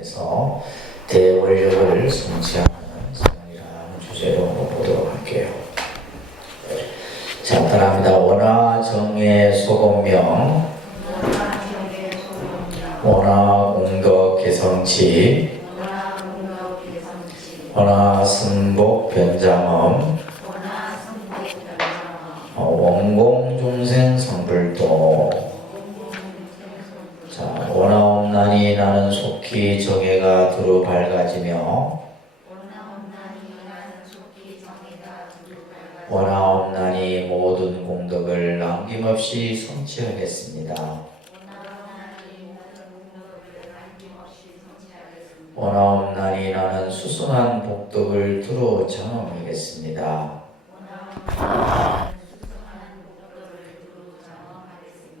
해서 대원력을 성취하는 생활이라는 주제로 보도록 할게요. 자, 따라합니다. 원화정의 소공명, 원화공덕 개성치, 원화승복 변장엄, 원공중생 성불도. 자, 원화엄난이 나는 속히 정해가 두루 밝아지며, 원화엄난이 모든 공덕을 남김없이 성취하겠습니다. 원화엄난이 나는 수승한 복덕을 두루 장엄하겠습니다.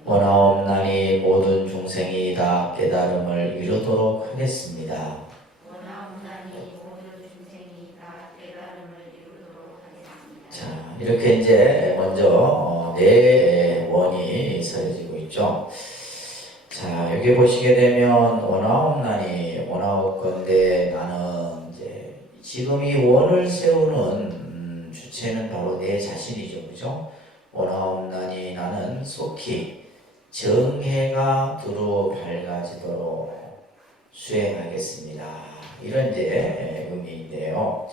원화엄난이 모든 중생이 다 깨달음을 이루도록 하겠습니다. 자, 이렇게 이제 먼저 네 원이 서해지고 있죠. 자, 여기 보시게 되면 원화엄난이 원화없건대 나는 이제 지금 이 원을 세우는 주체는 바로 내 자신이죠, 그죠? 원화엄난이 나는 속히 정해가 두루 밝아지도록 수행하겠습니다. 이런 이제 의미인데요.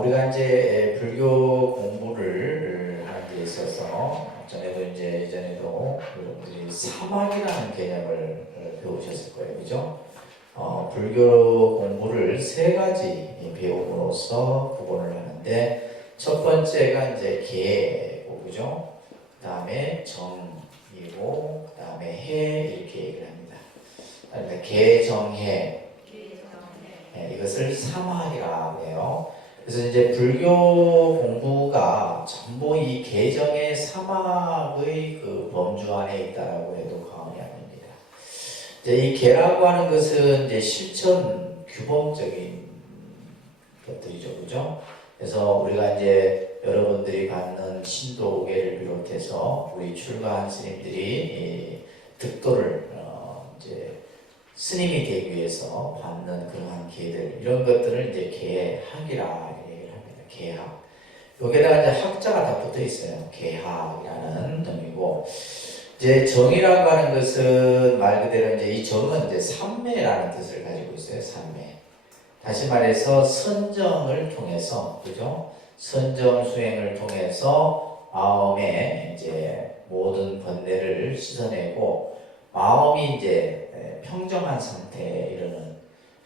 우리가 이제 불교 공부를 하는 데 있어서 예전에도 여러분들이 사막이라는 개념을 배우셨을 거예요, 그죠? 불교 공부를 세 가지 배움으로써 구분을 하는데, 첫 번째가 이제 계고, 그죠? 그 다음에 정이고, 그 다음에 해, 이렇게 얘기를 합니다. 그러니까 계정해, 이것을 사막이라고 해요. 그래서 이제 불교 공부가 전부 이 계정의 사막의 그 범주 안에 있다라고 해도 과언이 아닙니다. 이제 이 계라고 하는 것은 이제 실천 규범적인 것들이죠, 그죠? 그래서 우리가 이제 여러분들이 받는 신도계를 비롯해서 우리 출가한 스님들이 득도를 이제 스님이 되기 위해서 받는 그러한 기회들, 이런 것들을 이제 계학이라 얘기를 합니다. 계학. 여기다가 이제 학자가 다 붙어 있어요. 계학이라는 의미고, 이제 정이라고 하는 것은 말 그대로 이제 이 정은 이제 삼매라는 뜻을 가지고 있어요. 삼매. 다시 말해서 선정을 통해서, 그죠? 선정 수행을 통해서 마음의 이제 모든 번뇌를 씻어내고 마음이 이제 평정한 상태에 이르는.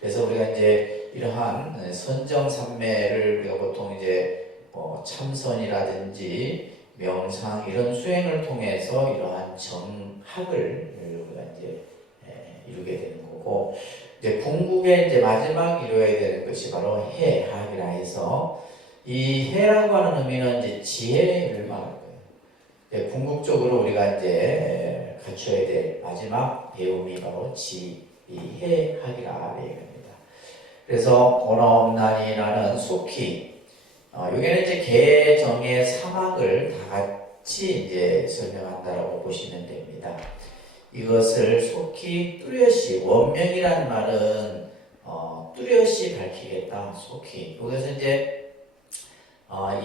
그래서 우리가 이제 이러한 선정삼매를 우리가 보통 이제 참선이라든지 명상 이런 수행을 통해서 이러한 정학을 우리가 이제 이루게 되는 거고, 이제 궁극에 이제 마지막 이루어야 되는 것이 바로 해학이라 해서, 이 해라고 하는 의미는 이제 지혜를 말하는 거예요. 궁극적으로 우리가 이제 갖춰야 될 마지막 배움이 바로 지혜학이라 얘기합니다. 그래서 원화엄난이 나는 속히, 여기는 이제 계정의 사막을 다 같이 이제 설명한다라고 보시면 됩니다. 이것을 속히 뚜렷이, 원명이라는 말은 뚜렷이 밝히겠다, 속히. 여기서 이제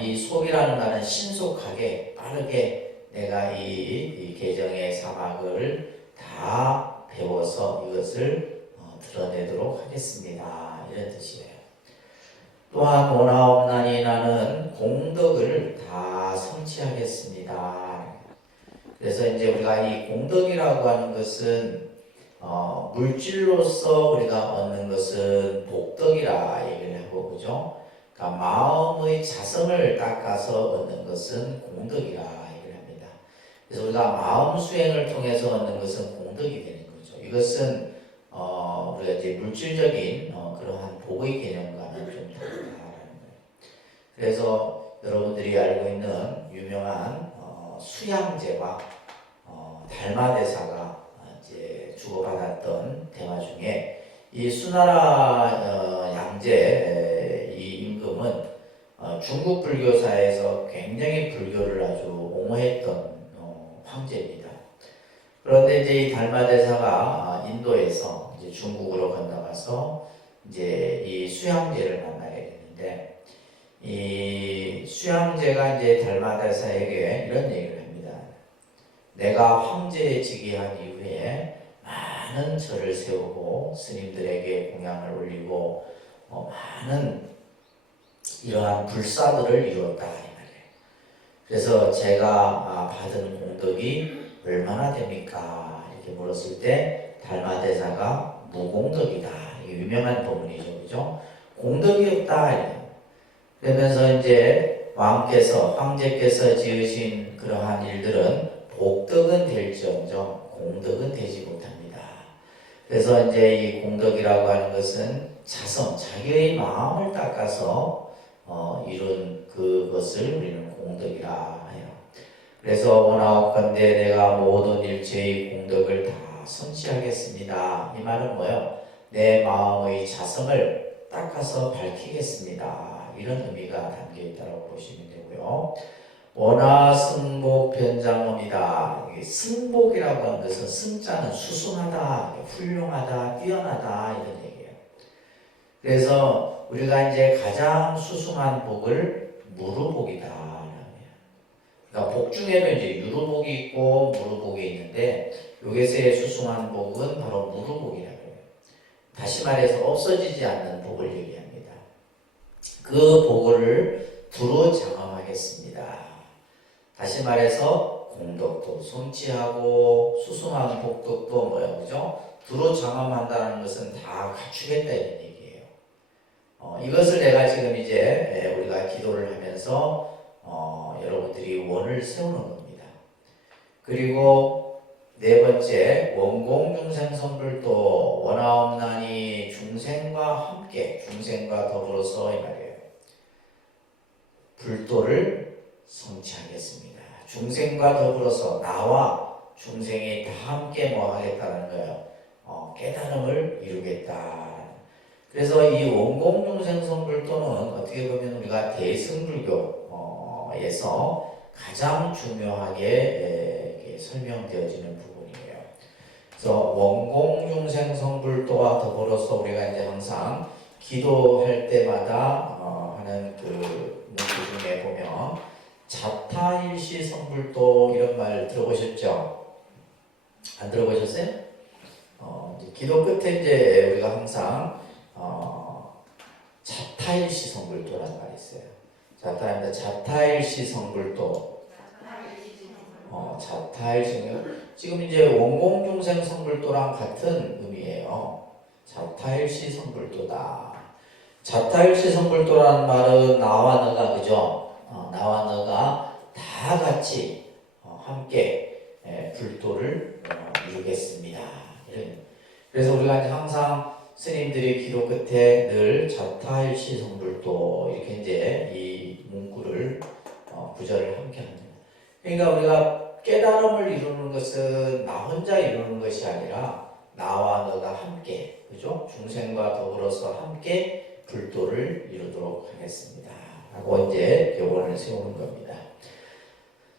이 속이라는 말은 신속하게, 빠르게 내가 이 계정의 사막을 다 배워서 이것을 드러내도록 하겠습니다. 이런 뜻이에요. 또한 원화엄난이 나는 공덕을 다 성취하겠습니다. 그래서 이제 우리가 이 공덕이라고 하는 것은 물질로서 우리가 얻는 것은 복덕이라 얘기를 하고, 그죠? 그러니까 마음의 자성을 닦아서 얻는 것은 공덕이라 얘기를 합니다. 그래서 우리가 마음 수행을 통해서 얻는 것은 공덕이 되는 거죠. 이것은 우리가 이제 물질적인 그러한 복의 개념과는 좀 다르다라는 거예요. 그래서 여러분들이 알고 있는 유명한 수양제와 달마대사가 이제 주고받았던 대화 중에 이 수나라 양제 이 임금은 중국 불교사에서 굉장히 불교를 아주 옹호했던 황제입니다. 그런데 이제 이 달마대사가 인도에서 이제 중국으로 건너가서 이제 이 수양제를 만나게 되는데 이 수양제가 이제 달마대사에게 이런 얘기를 합니다. 내가 황제직위 한 이후에 많은 절을 세우고 스님들에게 공양을 올리고 많은 이러한 불사들을 이루었다 이 말이에요. 그래서 제가 받은 공덕이 얼마나 됩니까? 이렇게 물었을 때 달마대사가 무공덕이다. 이게 유명한 법문이죠, 그죠? 공덕이 없다. 그러면서 이제 황제께서 지으신 그러한 일들은 복덕은 될지언정 공덕은 되지 못합니다. 그래서 이제 이 공덕이라고 하는 것은 자성, 자기의 마음을 닦아서 이룬 그것을 우리는 공덕이라 해요. 그래서 원하옵건대 내가 모든 일체의 공덕을 다 성취하겠습니다. 이 말은 뭐예요? 내 마음의 자성을 닦아서 밝히겠습니다. 이런 의미가 담겨 있다고 보시면 되고요. 원하 승복 변장엄이다. 승복이라고 하는 것은 승자는 수승하다, 훌륭하다, 뛰어나다 이런 얘기예요. 그래서 우리가 이제 가장 수승한 복을 무루복이다. 그러니까 복 중에는 이제 유루복이 있고 무루복이 있는데 여기서의 수승한 복은 바로 무루복이라고 해요. 다시 말해서 없어지지 않는 복을 얘기합니다. 그 복을 두루 장엄하겠습니다. 다시 말해서 공덕도 성취하고 수승한 복덕도 뭐야, 그죠? 두루 장엄한다는 것은 다 갖추겠다 이런 얘기예요. 이것을 내가 지금 이제 우리가 기도를 하면서 여러분들이 원을 세우는 겁니다. 그리고 네 번째, 원공중생선불도 원하옵나니 중생과 함께, 중생과 더불어서 이 말이에요. 불도를 성취하겠습니다. 중생과 더불어서 나와 중생이 다 함께 뭐 하겠다는 거예요. 깨달음을 이루겠다. 그래서 이 원공중생선불도는 어떻게 보면 우리가 대승불교에서 가장 중요하게 설명되어지는 부분이에요. 그래서 원공중생성불도와 더불어서 우리가 이제 항상 기도할 때마다 하는 그 문구 중에 보면 자타일시 성불도 이런 말 들어보셨죠? 안 들어보셨어요? 이제 기도 끝에 이제 우리가 항상 자타일시 성불도라는 말이 있어요. 자타일시 성불도. 자타일시 지금 이제 원공중생 성불도랑 같은 의미예요. 자타일시 성불도다. 자타일시 성불도라는 말은 나와 너가, 그죠? 나와 너가 다 같이 함께 불도를 이루겠습니다. 그래서 우리가 항상 스님들이 기도 끝에 늘 자타일시 성불도 이렇게 이제 이 문구를 구절을 함께 합니다. 그러니까 우리가 깨달음을 이루는 것은 나 혼자 이루는 것이 아니라 나와 너가 함께, 그죠? 중생과 더불어서 함께 불도를 이루도록 하겠습니다. 하고 이제 교본을 세우는 겁니다.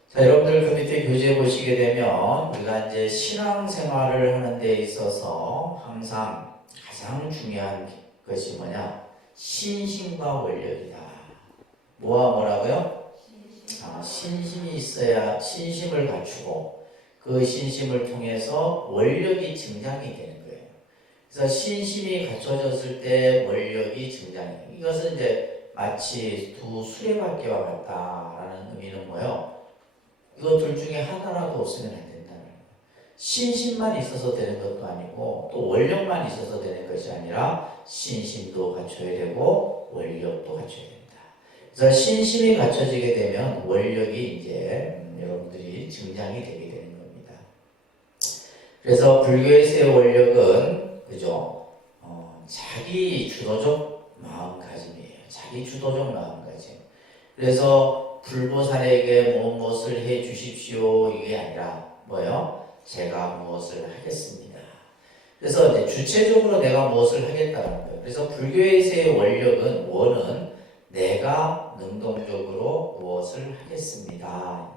자, 여러분들 그 밑에 교재 보시게 되면 우리가 이제 신앙생활을 하는 데 있어서 항상 가장 중요한 것이 뭐냐? 신심과 원력이다. 뭐라고요? 신심이 있어야 신심을 갖추고 그 신심을 통해서 원력이 증장이 되는 거예요. 그래서 신심이 갖춰졌을 때 원력이 증장이 돼요. 이것은 이제 마치 두 수레바퀴와 같다라는 의미는 뭐예요? 이것들 중에 하나라도 없으면 안 된다는 거예요. 신심만 있어서 되는 것도 아니고 또 원력만 있어서 되는 것이 아니라 신심도 갖춰야 되고 원력도 갖춰야 됩니다. 그래서 신심이 갖춰지게 되면 원력이 이제 여러분들이 증장이 되게 되는 겁니다. 그래서 불교에서의 원력은 그죠? 자기 주도적 마음가짐이에요. 자기 주도적 마음가짐. 그래서 불보살에게 무엇을 해 주십시오 이게 아니라 뭐요? 제가 무엇을 하겠습니다. 그래서 이제 주체적으로 내가 무엇을 하겠다는 거예요. 그래서 불교에서의 원력은 원은 내가 능동적으로 무엇을 하겠습니다.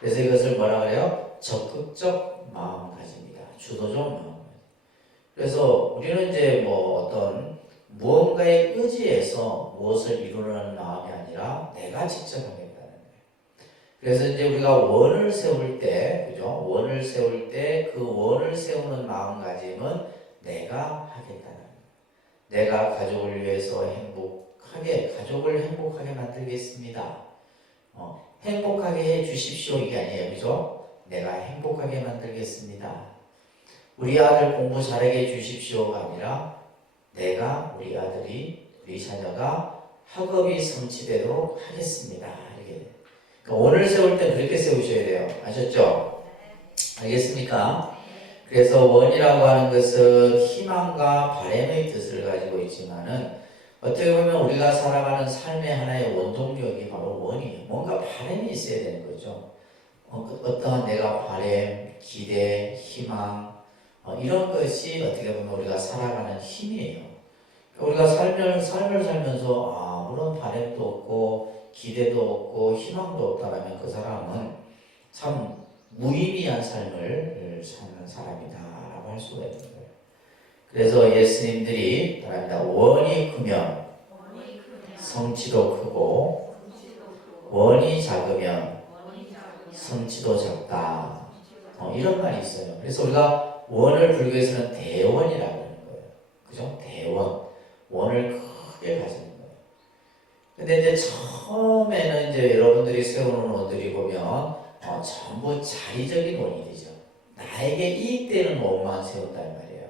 그래서 이것을 뭐라 그래요? 적극적 마음가짐이다. 주도적 마음가짐. 그래서 우리는 이제 뭐 어떤 무언가에 의지해서 무엇을 이루려는 마음이 아니라 내가 직접 하겠다는 거예요. 그래서 이제 우리가 원을 세울 때, 그죠? 원을 세울 때 그 원을 세우는 마음가짐은 내가 하겠다는 거예요. 내가 가족을 위해서 가족을 행복하게 만들겠습니다. 행복하게 해 주십시오. 이게 아니에요. 그죠? 내가 행복하게 만들겠습니다. 우리 아들 공부 잘하게 해 주십시오가 아니라 우리 자녀가 학업이 성취되도록 하겠습니다. 이렇게. 그러니까 원을 세울 때 그렇게 세우셔야 돼요. 아셨죠? 알겠습니까? 그래서 원이라고 하는 것은 희망과 바람의 뜻을 가지고 있지만은 어떻게 보면 우리가 살아가는 삶의 하나의 원동력이 바로 원이에요. 뭔가 바람이 있어야 되는 거죠. 어떠한 내가 바람, 기대, 희망 이런 것이 어떻게 보면 우리가 살아가는 힘이에요. 우리가 삶을 살면서 아무런 바람도 없고 기대도 없고 희망도 없다라면 그 사람은 참 무의미한 삶을 사는 사람이다라고 할 수가 있는 거예요. 그래서 예수님들이 말합니다. 원이 크면 성취도 크고 원이 작으면 성취도 작다. 이런 말이 있어요. 그래서 우리가 원을 불교에서는 대원이라고 하는 거예요. 그죠? 대원. 원을 크게 가지는 거예요. 근데 이제 처음에는 이제 여러분들이 세우는 원들이 보면 전부 자리적인 원이 되죠. 나에게 이익되는 원만 세운단 말이에요.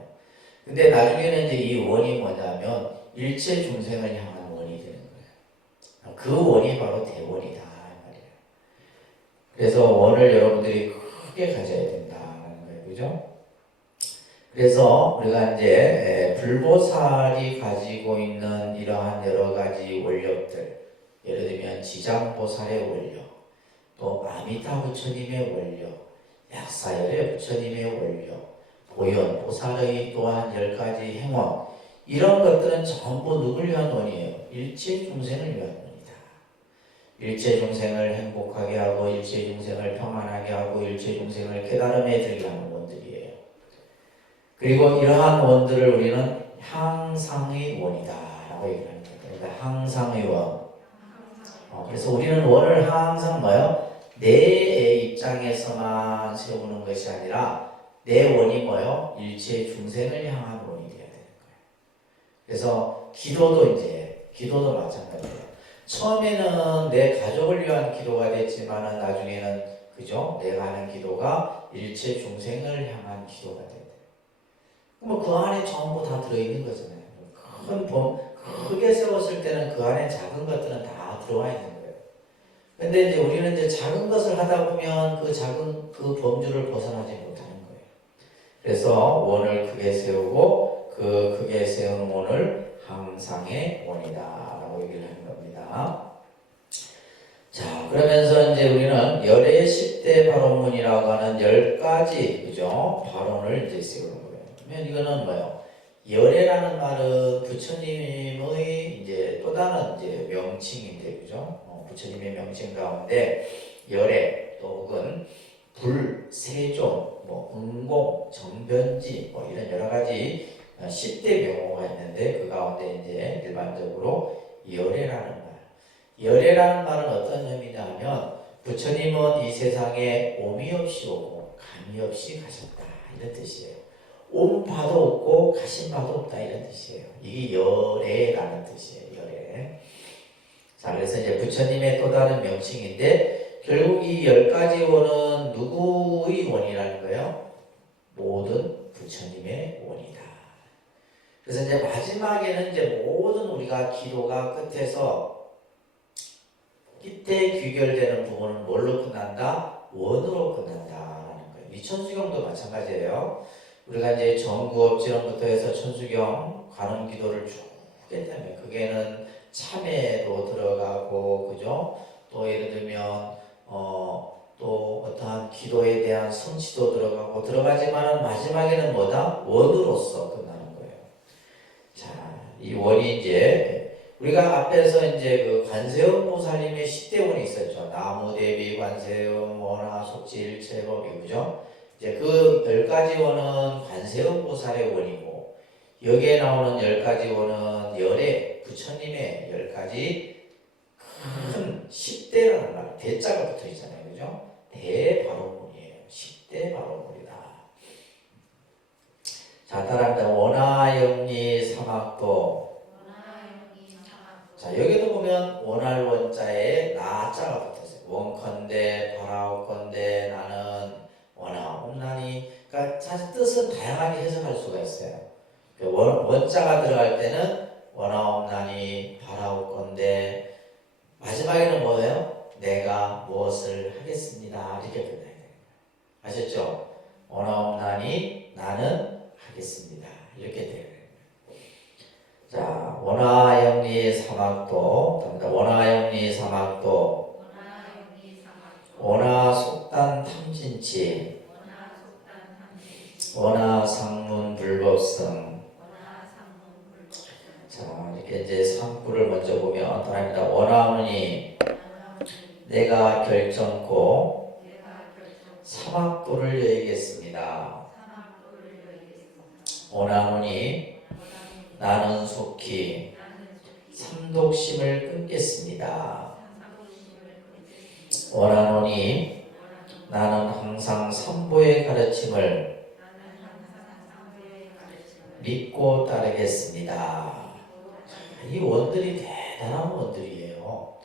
근데 나중에는 이제 이 원이 뭐냐면 일체 중생을 향한 원이 되는 거예요. 그 원이 바로 대원이다 말이에요. 그래서 원을 여러분들이 크게 가져야 된다는 거예요. 그죠? 그래서 우리가 이제 불보살이 가지고 있는 이러한 여러 가지 원력들, 예를 들면 지장보살의 원력, 또 아미타 부처님의 원력, 약사열의 부처님의 원력, 보현 보살의 또한 10가지 행원, 이런 것들은 전부 누굴 위한 원이에요? 일체 중생을 위한 원이다. 일체 중생을 행복하게 하고 일체 중생을 평안하게 하고 일체 중생을 깨달음에 들게 하는 원들이에요. 그리고 이러한 원들을 우리는 향상의 원이다 라고 얘기합니다. 그러니까 향상의 원. 그래서 우리는 원을 항상 뭐요? 내 입장에서만 세우는 것이 아니라 내 원이 뭐요? 일체 중생을 향한 원이 되어야 되는 거예요. 그래서 기도도 마찬가지예요. 처음에는 내 가족을 위한 기도가 됐지만은 나중에는 그죠? 내가 하는 기도가 일체 중생을 향한 기도가 돼요. 그 안에 전부 다 들어있는 거잖아요. 크게 세웠을 때는 그 안에 작은 것들은 다 들어와 있는 거예요. 근데 이제 우리는 이제 작은 것을 하다 보면 그 작은 그 범주를 벗어나지 못하는 거예요. 그래서 원을 크게 세우고 그 크게 세운 원을 항상의 원이다라고 얘기를 하는 겁니다. 자, 그러면서 이제 우리는 열의 10대 발언문이라고 하는 10가지 그죠? 발언을 이제 세우는 거예요. 그러면 이거는 뭐예요? 열애라는 말은 부처님의 이제 또 다른 이제 명칭인데, 그죠? 부처님의 명칭 가운데 열애 또 혹은 불, 세존, 응공, 정변지 이런 여러 가지 10대 명호가 있는데 그 가운데 이제 일반적으로 열애라는 말. 열애라는 말은 어떤 의미냐면 부처님은 이 세상에 오미 없이 오고 감이 없이 가셨다 이런 뜻이에요. 온 바도 없고 가신 바도 없다 이런 뜻이에요. 이게 열애라는 뜻이에요. 열애. 자, 그래서 이제 부처님의 또 다른 명칭인데 결국 이 10가지 원은 누구의 원이라는 거예요? 모든 부처님의 원이다. 그래서 이제 마지막에는 이제 모든 우리가 기도가 끝에 귀결되는 부분은 뭘로 끝난다? 원으로 끝난다라는 거예요. 이 천수경도 마찬가지예요. 우리가 이제 정구업지론부터 해서 천수경 관음 기도를 쭉 했다면 그게는 참회도 들어가고 그죠? 또 예를 들면 또 어떠한 기도에 대한 성취도 들어가지만 마지막에는 뭐다? 원으로서 끝나는 거예요. 자, 이 원이 이제 우리가 앞에서 이제 그 관세음 보살님의 10대원이 있었죠. 나무 대비 관세음 원화 속지 일체법이 그죠? 이제 그 10가지 원은 관세음 보살의 원이고 여기에 나오는 10가지 원은 열의 부처님의 10가지 큰 10대라는 말, 대자가 붙어 있잖아요. 그죠? 대바로문이에요. 10대 바로문이다. 자, 따라합니다. 원하영리 사막도. 자, 여기도 보면 원할 원자에 나자가 붙어 있어요. 원컨대 바라옵건대 나는 원하옵나니. 그러니까 사실 뜻은 다양하게 해석할 수가 있어요. 원자가 들어갈 때는 원하옵나니 바라옵건대, 마지막에는 뭐예요? 내가 무엇을 하겠습니다. 이렇게 끝나야 돼요. 아셨죠? 원하옵나니 나는 하겠습니다. 이렇게 돼요. 자, 원하영리 사막도, 원하영리 사막도, 원하속단 탐진치, 원하상문 불법성. 자, 이렇게 이제 상구를 먼저 보면 답니다. 원하오니 내가 결정코 사막도를 여의겠습니다. 원하오니 나는 속히 삼독심을 끊겠습니다. 원하오니 나는 항상 삼보의 가르침을 믿고 따르겠습니다. 이 원들이 대단한 원들이에요.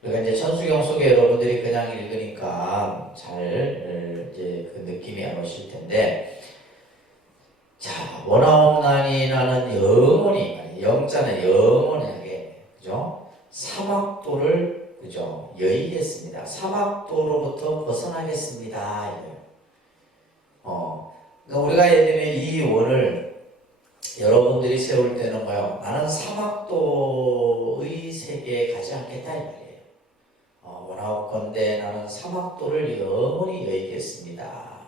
그러니까 이제 천수경 속에 여러분들이 그냥 읽으니까 잘 이제 그 느낌이 안 오실 텐데, 자, 원하옵나니 나는 영원히, 영자는 영원하게, 그죠? 사막도를, 그죠? 여의겠습니다. 사막도로부터 벗어나겠습니다. 그러니까 우리가 예를 들면 이 원을 여러분들이 세울 때는 뭐요? 나는 사막도의 세계에 가지 않겠다 이 말이에요. 원하옵건대 나는 사막도를 영원히 여의겠습니다.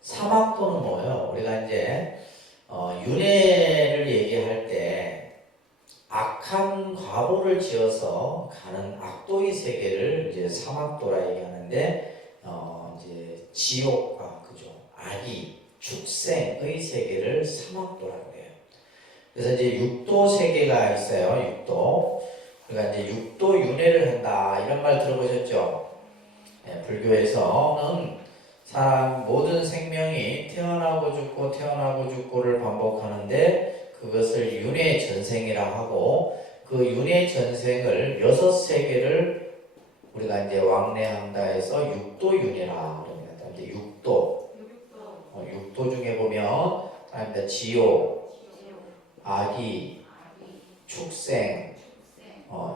사막도는 뭐예요? 우리가 이제 윤회를 얘기할 때 악한 과보를 지어서 가는 악도의 세계를 이제 사막도라 얘기하는데, 이제 지옥과 그죠? 악이 축생의 세계를 사막도라고 해요. 그래서 이제 육도 세계가 있어요. 육도. 그러니까 이제 육도 윤회를 한다 이런 말 들어보셨죠? 네, 불교에서는 사람 모든 생명이 태어나고 죽고 태어나고 죽고를 반복하는데 그것을 윤회 전생이라 하고, 그 윤회 전생을 6세계를 우리가 이제 왕래한다 해서 육도 윤회라 그럽니다. 이제 육도 중에 보면 지옥, 악이, 축생,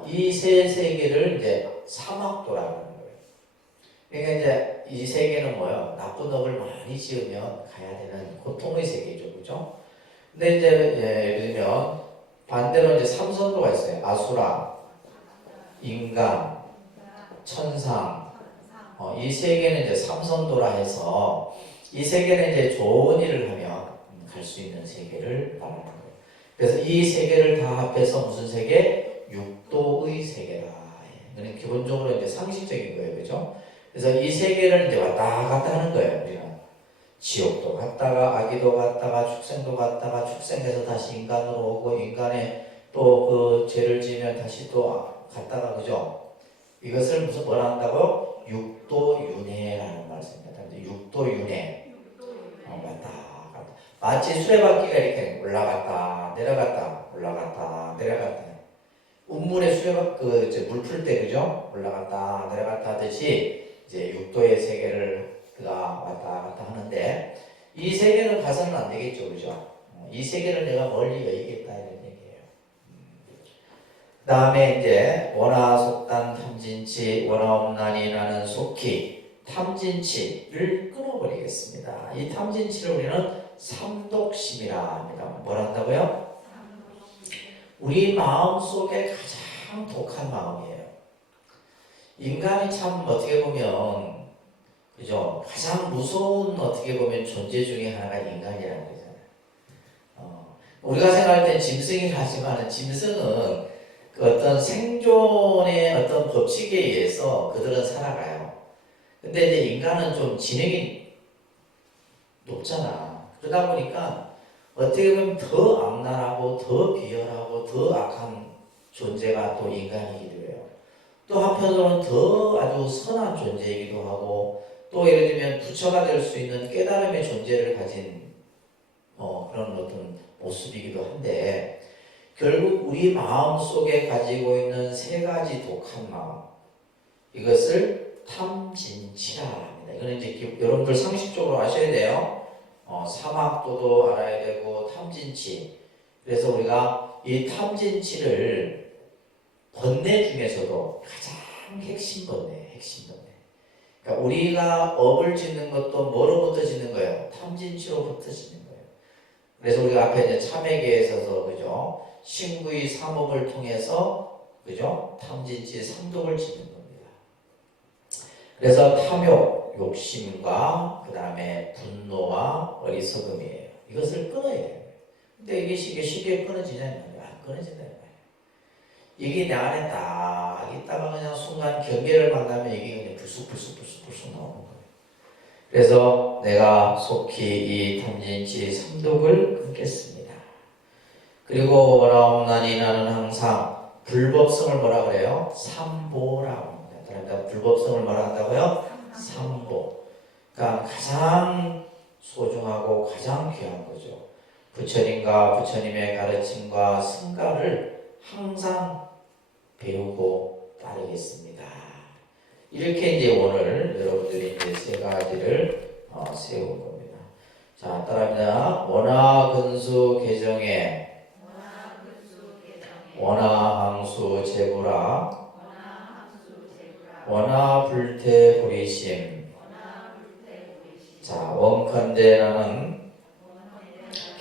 이 세 세계를 이제 사막도라고 하는 거예요. 그러니까 이제 이 세계는 뭐예요? 나쁜 놈을 많이 지으면 가야 되는 고통의 세계죠, 그죠? 근데 이제 예를 들면 반대로 이제 삼선도가 있어요. 아수라, 인간, 천상. 이 세계는 이제 삼선도라 해서 이 세계는 이제 좋은 일을 하면 갈 수 있는 세계를 말하는 거예요. 그래서 이 세계를 다 합해서 무슨 세계? 육도의 세계라. 이거는 기본적으로 이제 상식적인 거예요, 그죠? 그래서 이 세계를 이제 왔다 갔다 하는 거예요, 우리가. 지옥도 갔다가, 아기도 갔다가, 축생도 갔다가, 축생에서 다시 인간으로 오고, 인간에 또 그 죄를 지으면 다시 또 갔다가, 그죠? 이것을 무슨 뭐라 한다고? 육도윤회라는 말씀입니다. 육도윤회. 왔다 갔다. 마치 수레바퀴가 이렇게 올라갔다, 내려갔다, 올라갔다, 내려갔다. 운물에 수레바퀴, 물 풀 때, 그죠? 올라갔다, 내려갔다 하듯이, 이제 육도의 세계를 그가 왔다 갔다 하는데, 이 세계는 가서는 안 되겠죠, 그죠? 이 세계를 내가 멀리 여의겠다 이런 얘기예요. 그 다음에 이제 원하속단 탐진치 원하옵나니 나는 속히 탐진치를 끊어버리겠습니다. 이 탐진치를 우리는 삼독심이라 합니다. 뭘 한다고요? 우리 마음 속에 가장 독한 마음이에요. 인간이 참 어떻게 보면, 그죠? 가장 무서운 어떻게 보면 존재 중에 하나가 인간이라는 거잖아요. 우리가 생각할 땐 짐승이라 하지만 짐승은 그 어떤 생존의 어떤 법칙에 의해서 그들은 살아가요. 근데 이제 인간은 좀 지능이 높잖아. 그러다 보니까 어떻게 보면 더 악랄하고 더 비열하고 더 악한 존재가 또 인간이기도 해요. 또 한편으로는 더 아주 선한 존재이기도 하고 또 예를 들면 부처가 될 수 있는 깨달음의 존재를 가진 그런 어떤 모습이기도 한데 결국 우리 마음 속에 가지고 있는 세 가지 독한 마음 이것을 탐진치라 합니다. 이거는 이제 여러분들 상식적으로 아셔야 돼요. 사막도도 알아야 되고 탐진치. 그래서 우리가 이 탐진치를 번뇌 중에서도 가장 핵심 번뇌. 그러니까 우리가 업을 짓는 것도 뭐로부터 짓는 거예요? 탐진치로부터 짓는 거예요. 그래서 우리가 앞에 이제 참회계에 있어서 그죠? 신구의 삼업을 통해서 그죠? 탐진치 삼독을 짓는 겁니다. 그래서 탐욕, 욕심과 그 다음에 분노와 어리석음이에요. 이것을 끊어야 돼요. 근데 이게 쉽게 끊어지냐 말이야. 안 끊어진다 말이야. 이게 내 안에 딱 있다가 그냥 순간 경계를 만나면 이게 그냥 불쑥 나오는 거예요. 그래서 내가 속히 이 탐진치 삼독을 끊겠습니다. 그리고 뭐라옵나니 나는 항상 불법성을 뭐라 그래요? 삼보라고 합니다. 그러니까 불법성을 뭐라 한다고요? 삼보. 그러니까 가장 소중하고 가장 귀한 거죠. 부처님과 부처님의 가르침과 승가를 항상 배우고 따르겠습니다. 이렇게 이제 오늘 여러분들이 이제 세 가지를 세운 겁니다. 자, 따라합니다. 원하근수 개정에 원하항수 제구라 원하불태 후리심. 자, 원컨대 나는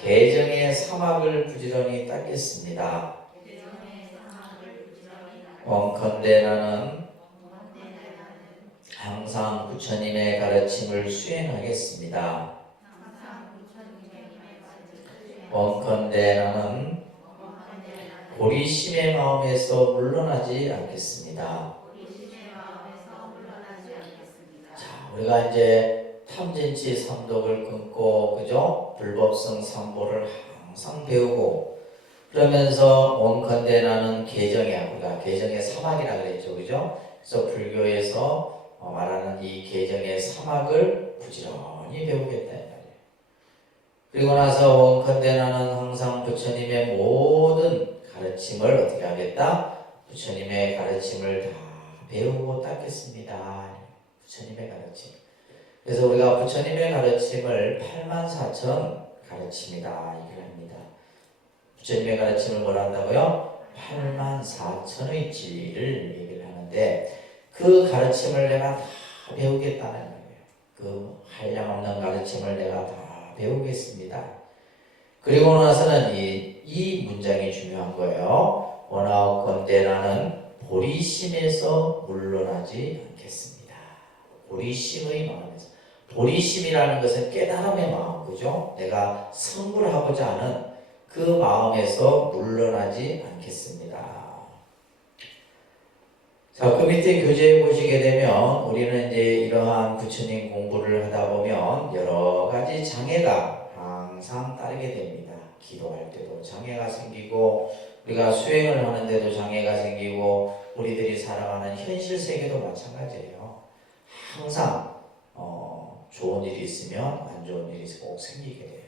개정의 사막을 부지런히 닦겠습니다. 원컨대 나는 항상 부처님의 가르침을 수행하겠습니다. 원컨대 나는 고리심의 마음에서 물러나지 않겠습니다. 자, 우리가 이제 탐진치 삼독을 끊고 그죠? 불법성 삼보를 항상 배우고 그러면서 원컨대 나는 개정이야. 우리가 개정의 사막이라 그랬죠. 그죠? 그래서 불교에서 말하는 이 개정의 사막을 부지런히 배우겠다 이 말이에요. 그리고 나서 원컨대 나는 항상 부처님의 모든 가르침을 어떻게 하겠다? 부처님의 가르침을 다 배우고 닦겠습니다. 부처님의 가르침. 그래서 우리가 부처님의 가르침을 84,000 가르침이다 얘기를 합니다. 부처님의 가르침을 뭐라 한다고요? 84,000의 진리를 얘기를 하는데 그 가르침을 내가 다 배우겠다는 거예요. 그 한량없는 가르침을 내가 다 배우겠습니다. 그리고 나서는 이 문장이 중요한 거예요. 원하건대 나는 보리심에서 물러나지 않겠습니다. 보리심의 마음에서. 보리심이라는 것은 깨달음의 마음, 그죠? 내가 성불하고자 하는 그 마음에서 물러나지 않겠습니다. 자, 그 밑에 교재에 보시게 되면 우리는 이제 이러한 부처님 공부를 하다 보면 여러 가지 장애가 항상 따르게 됩니다. 기도할 때도 장애가 생기고 우리가 수행을 하는데도 장애가 생기고 우리들이 살아가는 현실 세계도 마찬가지예요. 항상 좋은 일이 있으면 안 좋은 일이 꼭 생기게 돼요.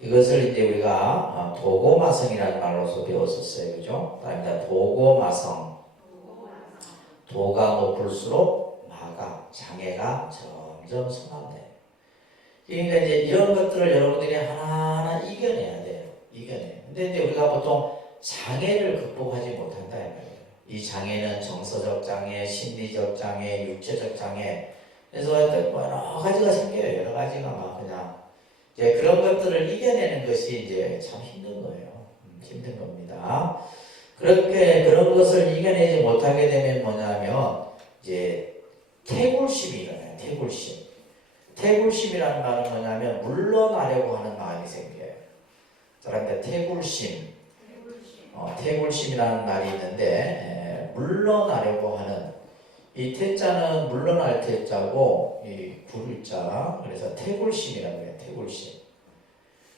이것을 이제 우리가 도고마성이라는 말로서 배웠었어요. 그죠? 그다음에 도고마성. 도가 높을수록 마가, 장애가 점점 성한돼요. 그러니까 이제 이런 것들을 여러분들이 하나하나 이겨내야 돼요. 근데 이제 우리가 보통 장애를 극복하지 못한다 이 말이에요. 이 장애는 정서적 장애, 심리적 장애, 육체적 장애. 그래서 여러 가지가 생겨요. 여러 가지가 막 그냥 이제 그런 것들을 이겨내는 것이 이제 참 힘든 거예요. 힘든 겁니다. 그렇게 그런 것을 이겨내지 못하게 되면 뭐냐면 이제 태굴심이 일어나요. 태굴심이라는 말은 뭐냐면 물러나려고 하는 마음이 생겨요. 그러니까 태굴심이라는 말이 있는데 물러나려고 하는 이 태자는 물러날 태자고 이 불자 그래서 태굴심이라고 해요. 태굴심.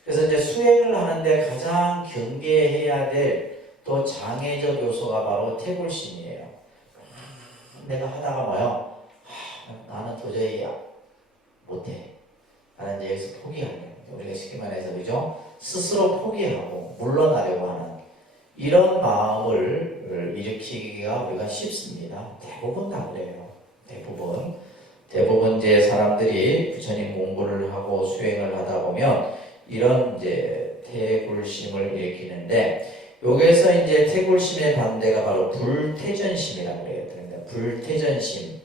그래서 이제 수행을 하는데 가장 경계해야 될 또 장애적 요소가 바로 태굴심이에요. 내가 하다가 뭐요? 나는 도저히 못해. 나는 이제 여기서 포기하는 거예요. 우리가 쉽게 말해서 그죠? 스스로 포기하고 물러나려고 하는 이런 마음을 일으키기가 우리가 쉽습니다. 대부분 다 그래요. 대부분 이제 사람들이 부처님 공부를 하고 수행을 하다 보면 이런 이제 태굴심을 일으키는데 여기에서 이제 태굴심의 반대가 바로 불태전심이라고 해요. 그러니까 불태전심.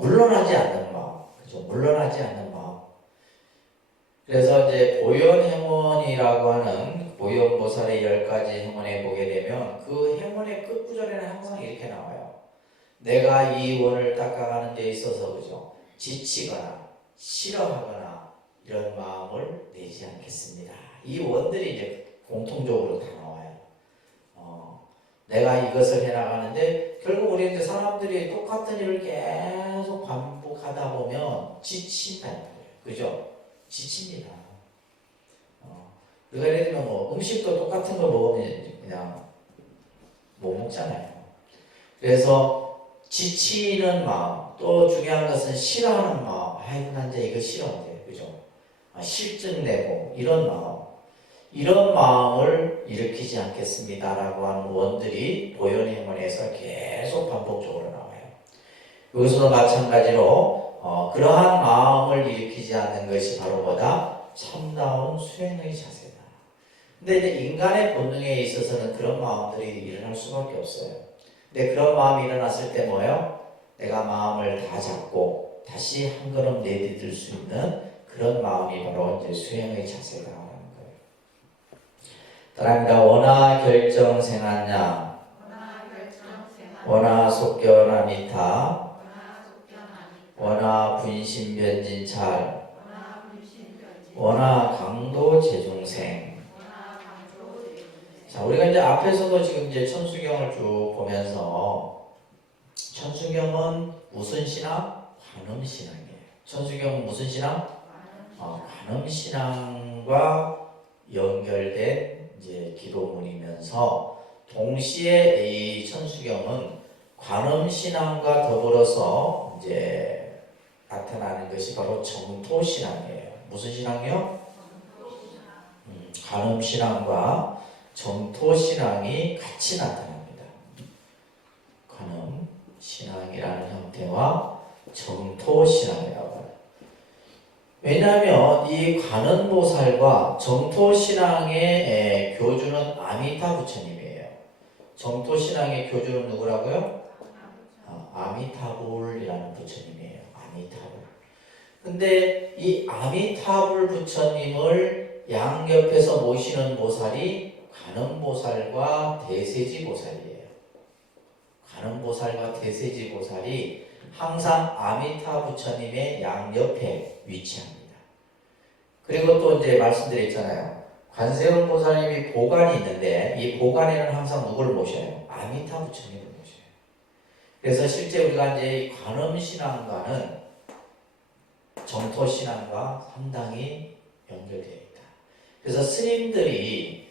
물러나지 않는 마음. 그죠? 물러나지 않는 마음. 그래서 이제 보현행원이라고 하는 보현보살의 10가지 행원에 보게 되면 그 행원의 끝구절에는 항상 이렇게 나와요. 내가 이 원을 닦아가는 데 있어서 그죠? 지치거나 싫어하거나 이런 마음을 내지 않겠습니다. 이 원들이 이제 공통적으로 다 나와요. 내가 이것을 해나가는데 결국 우리 이제 사람들이 똑같은 일을 계속 반복하다 보면 지친다는 거예요. 그죠? 지칩니다. 우리가 예를 들면 뭐 음식도 똑같은 거 먹으면 그냥 못 먹잖아요. 그래서 지치는 마음, 또 중요한 것은 싫어하는 마음. 아이고 난 이제 이거 싫어한대. 그죠? 실증내고 이런 마음을 일으키지 않겠습니다라고 하는 원들이 보현행원에서 계속 반복적으로 나와요. 여기서도 마찬가지로 그러한 마음을 일으키지 않는 것이 바로 뭐다? 참다운 수행의 자세다. 근데 이제 인간의 본능에 있어서는 그런 마음들이 일어날 수밖에 없어요. 근데 그런 마음이 일어났을 때 뭐예요? 내가 마음을 다 잡고 다시 한 걸음 내디딜 수 있는 그런 마음이 바로 이제 수행의 자세다라는 거예요. 따라합니다. 원하 결정 생한양, 원하 속견 미타, 원하 분신 변진찰, 원하 강도 재중생. 자, 우리가 이제 앞에서도 지금 이제 천수경을 쭉 보면서 천수경은 무슨 신앙? 관음신앙이에요. 천수경은 무슨 신앙? 관음신앙과 연결된 이제 기도문이면서 동시에 이 천수경은 관음신앙과 더불어서 이제 나타나는 것이 바로 정토신앙이에요. 무슨 신앙이요? 관음신앙과 정토신앙이 같이 나타납니다. 관음신앙이라는 형태와 정토신앙이라고 해요. 왜냐하면 이 관음보살과 정토신앙의 교주는 아미타 부처님이에요. 정토신앙의 교주는 누구라고요? 아미타불이라는 부처님이에요. 아미타불. 근데 이 아미타불 부처님을 양옆에서 모시는 보살이 관음보살과 대세지보살이에요. 관음보살과 대세지보살이 항상 아미타 부처님의 양옆에 위치합니다. 그리고 또 이제 말씀드렸잖아요. 관세음 보살님이 보관이 있는데 이 보관에는 항상 누구를 모셔요? 아미타 부처님을 모셔요. 그래서 실제 우리가 이제 이 관음신앙과는 정토신앙과 상당히 연결되어 있다. 그래서 스님들이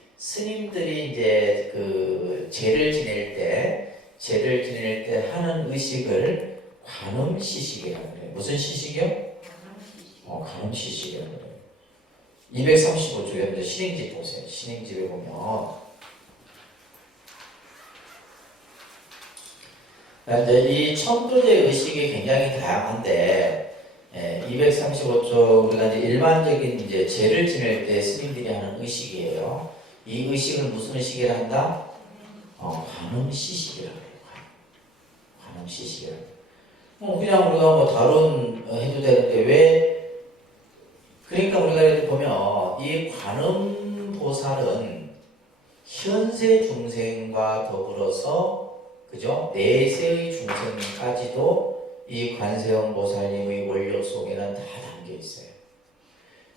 이제 그 제를 지낼 때 하는 의식을 관음시식이라고 해요. 무슨 시식이요? 관음시식이라고 해요. 235쪽에 신행집 보세요. 신행집에 보면 이제 이 천도제 의식이 굉장히 다양한데 235쪽 우리가 이제 일반적인 이제 제를 지낼 때 스님들이 하는 의식이에요. 이 의식을 무슨 의식이라 한다? 관음시식이라고 해요. 관음시식이라고. 그냥 우리가 뭐 다른 해도 되는데 왜? 그러니까 우리가 이렇게 보면 이 관음보살은 현세 중생과 더불어서 그죠? 내세의 중생까지도 이 관세음 보살님의 원력 속에는 다 담겨 있어요.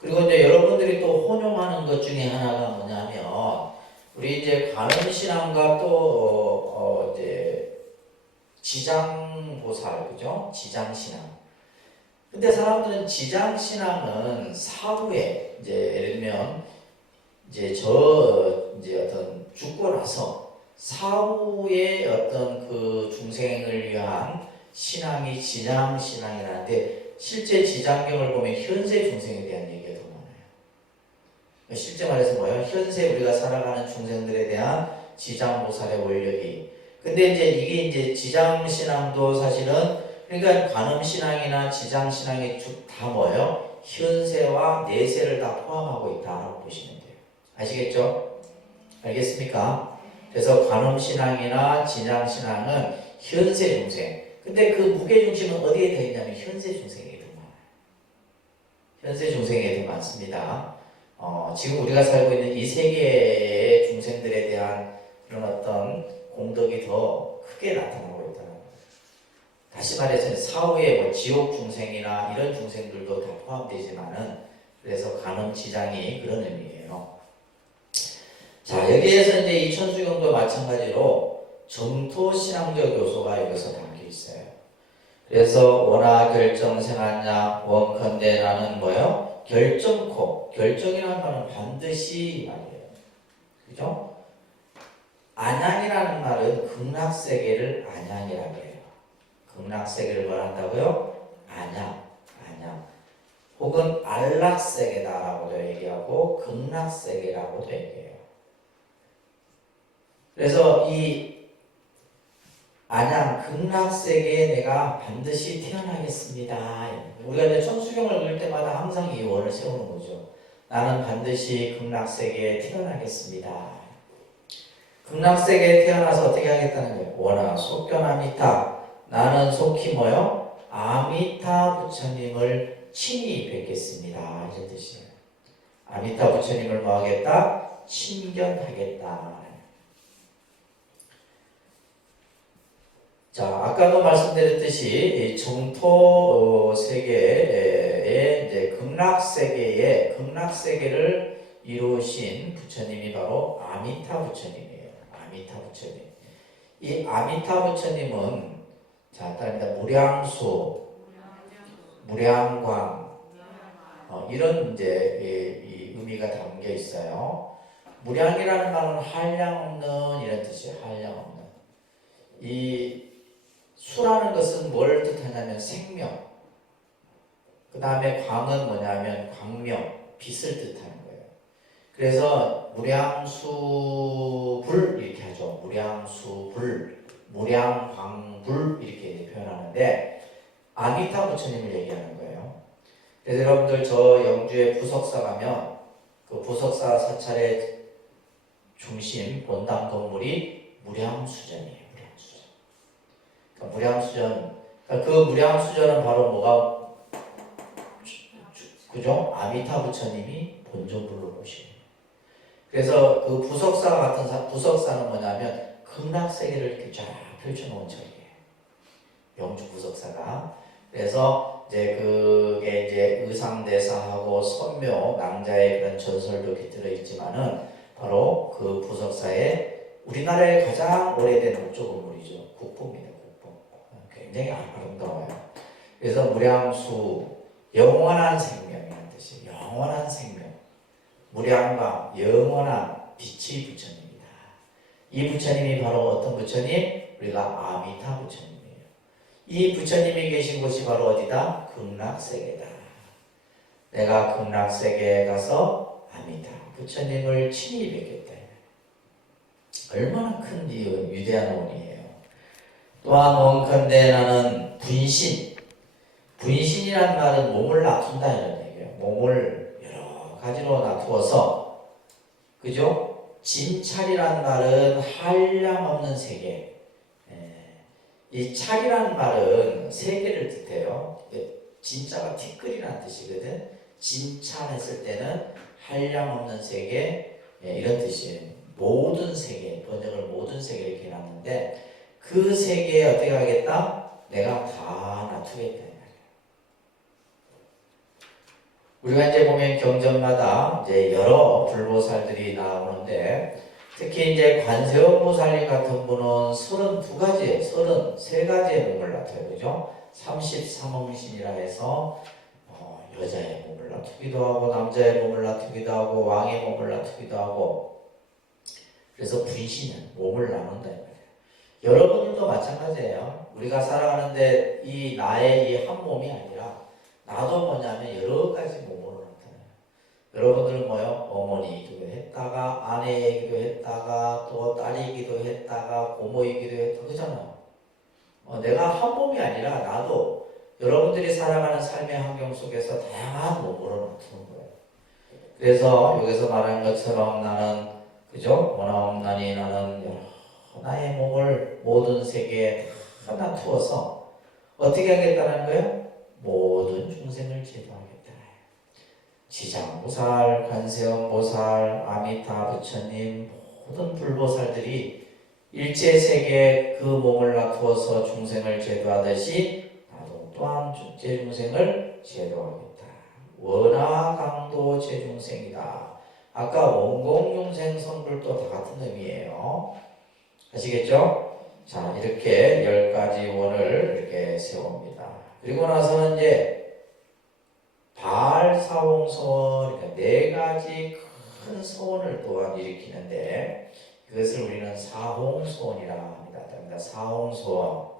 그리고 이제 여러분들이 또 혼용하는 것 중에 하나가 뭐냐면 우리 이제 관음신앙과 또 이제 지장보살, 그죠? 지장신앙. 근데 사람들은 지장신앙은 사후에 이제 예를 들면 이제 어떤 죽고 나서 사후에 어떤 그 중생을 위한 신앙이 지장신앙이라는데 실제 지장경을 보면 현세 중생에 대한 얘기가 더 많아요. 실제 말해서 뭐예요? 현세 우리가 살아가는 중생들에 대한 지장보살의 원력이. 근데 이제 이게 이제 지장신앙도 사실은 그러니까 관음신앙이나 지장신앙이 다 뭐예요? 현세와 내세를 다 포함하고 있다라고 보시면 돼요. 아시겠죠? 알겠습니까? 그래서 관음신앙이나 지장신앙은 현세 중생. 근데 그 무게중심은 어디에 더 있냐면 현세 중생에 더 많아요. 현세 중생에 더 많습니다. 지금 우리가 살고 있는 이 세계의 중생들에 대한 그런 어떤 공덕이 더 크게 나타나고 있다는 거예요. 다시 말해서 사후에 뭐 지옥 중생이나 이런 중생들도 다 포함되지만은 그래서 간음 지장이 그런 의미예요. 자, 여기에서 이제 이 천수경도 마찬가지로 정토 신앙적 요소가 여기서 담겨 있어요. 그래서 원하 결정 생한냐 원컨대 나는 뭐요? 결정코. 결정이라는 말은 반드시 말이에요. 그죠? 안양이라는 말은 극락세계를 안양이라고 해요. 극락세계를 말한다고요? 안양. 혹은 안락세계다라고도 얘기하고 극락세계라고도 얘기해요. 그래서 이 안양 극락세계에 내가 반드시 태어나겠습니다. 우리가 이제 천수경을 읽을 때마다 항상 이 원을 세우는 거죠. 나는 반드시 극락세계에 태어나겠습니다. 극락세계에 태어나서 어떻게 하겠다는 거예요? 원하 속견아미타. 나는 속히 뭐요? 아미타 부처님을 친히 뵙겠습니다. 이런 뜻이에요. 아미타 부처님을 뭐 하겠다? 친견하겠다. 자, 아까도 말씀드렸듯이 정토 세계의 이제 극락세계를 이루신 부처님이 바로 아미타 부처님이에요. 아미타 부처님. 이 아미타 부처님은 자, 따릅니다. 무량수, 무량광 이런 이제 이 의미가 담겨 있어요. 무량이라는 말은 한량 없는 이런 뜻이에요. 한량 없는. 이 수라는 것은 뭘 뜻하냐면 생명. 그 다음에 광은 뭐냐면 광명, 빛을 뜻하는 거예요. 그래서 무량수불 이렇게 하죠. 무량수불, 무량광불 이렇게 표현하는데 아미타 부처님을 얘기하는 거예요. 그래서 여러분들 저 영주에 부석사 가면 그 부석사 사찰의 중심 본당 건물이 무량수전이에요. 무량수전. 그 무량수전은 바로 뭐가 그죠? 아미타 부처님이 본尊불로 보시는. 그래서 그 부석사 같은 부석사는 뭐냐면 극락세계를 이렇게 쫙 펼쳐놓은 절이에요. 영주 부석사가. 그래서 이제 그게 이제 의상대사하고 선묘 낭자의 그런 전설도 깃들어 있지만은 바로 그 부석사에 우리나라의 가장 오래된 목조 건물이죠. 국보입니다. 굉장히 아름다워요. 그래서 무량수, 영원한 생명이라는 뜻이에요. 영원한 생명. 무량광, 영원한 빛의 부처님이다. 이 부처님이 바로 어떤 부처님? 우리가 아미타 부처님이에요. 이 부처님이 계신 곳이 바로 어디다? 극락세계다. 내가 극락세계에 가서 아미타 부처님을 친히 뵙겠다. 얼마나 큰 위대한 원이에요. 또한 원컨대 나는 분신이라는 말은 몸을 낮춘다 이런 얘기예요. 몸을 여러 가지로 낮추어서 그죠? 진찰이라는 말은 한량 없는 세계. 이 찰이라는 말은 세계를 뜻해요. 진짜가 티끌이라는 뜻이거든. 진찰했을 때는 한량 없는 세계 이런 뜻이에요. 모든 세계, 번역을 모든 세계 이렇게 해놨는데 그 세계에 어떻게 하겠다? 내가 다 놔두겠다. 우리가 이제 보면 경전마다 이제 여러 불보살들이 나오는데 특히 이제 관세음보살님 같은 분은 32가지, 33가지의 몸을 나타요. 그죠? 33홍신이라 해서 여자의 몸을 나투기도 하고 남자의 몸을 나투기도 하고 왕의 몸을 나투기도 하고 그래서 분신은 몸을 나눈다. 여러분들도 마찬가지예요. 우리가 살아가는데 이 나의 이 한 몸이 아니라 나도 뭐냐면 여러 가지 몸으로 나타나요. 여러분들은 뭐요? 어머니이기도 했다가 아내이기도 했다가 또 딸이기도 했다가 고모이기도 했다가 그잖아요. 내가 한 몸이 아니라 나도 여러분들이 살아가는 삶의 환경 속에서 다양한 몸으로 나타나는 거예요. 그래서 여기서 말하는 것처럼 나는 그죠? 원하옵나니 나는 여러 나의 몸을 모든 세계에 다 나투어서 어떻게 하겠다는 거예요? 모든 중생을 제도하겠다. 지장보살, 관세음보살, 아미타 부처님 모든 불보살들이 일체세계에 그 몸을 나투어서 중생을 제도하듯이 나도 또한 제중생을 제도하겠다. 원하강도 제중생이다. 아까 원공중생 성불도 다 같은 의미예요. 아시겠죠? 자, 이렇게 10가지 원을 이렇게 세웁니다. 그리고 나서는 이제 발사홍소원, 그러니까 4가지 큰 소원을 또한 일으키는데 그것을 우리는 사홍소원이라 합니다. 사홍소원.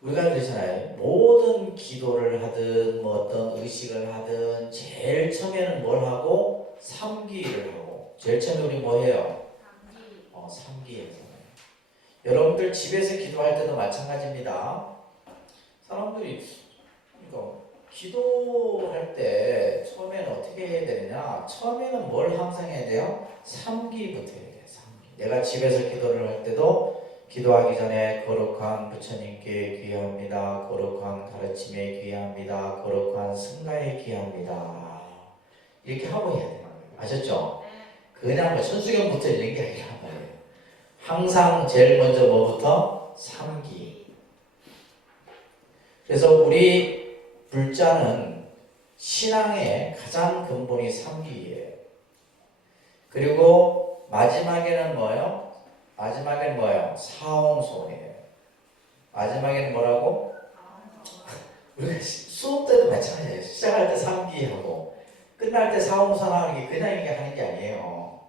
우리가 그러잖아요. 모든 기도를 하든 뭐 어떤 의식을 하든 제일 처음에는 뭘 하고? 삼기를 하고. 제일 처음에 우리 뭐 해요? 삼기에서. 여러분들 집에서 기도할 때도 마찬가지입니다. 사람들이 그러니까 기도할 때 처음에는 어떻게 해야 되느냐? 처음에는 뭘 항상 해야 돼요? 삼기부터 해야 돼요. 삼기. 내가 집에서 기도를 할 때도 기도하기 전에 거룩한 부처님께 귀합니다. 거룩한 가르침에 귀합니다. 거룩한 승가에 귀합니다. 이렇게 하고 해야 돼요. 아셨죠? 그냥 뭐 천수경부터 이런 게 아니란 말이에요. 항상 제일 먼저 뭐부터? 삼기. 그래서 우리 불자는 신앙의 가장 근본이 삼기예요. 그리고 마지막에는 뭐예요? 마지막에는 뭐예요? 사홍소원이에요. 마지막에는 뭐라고? 우리가 수업 때도 마찬가지예요. 시작할 때 삼기하고 끝날 때 사홍소원하는 게 그냥 이렇게 하는 게 아니에요.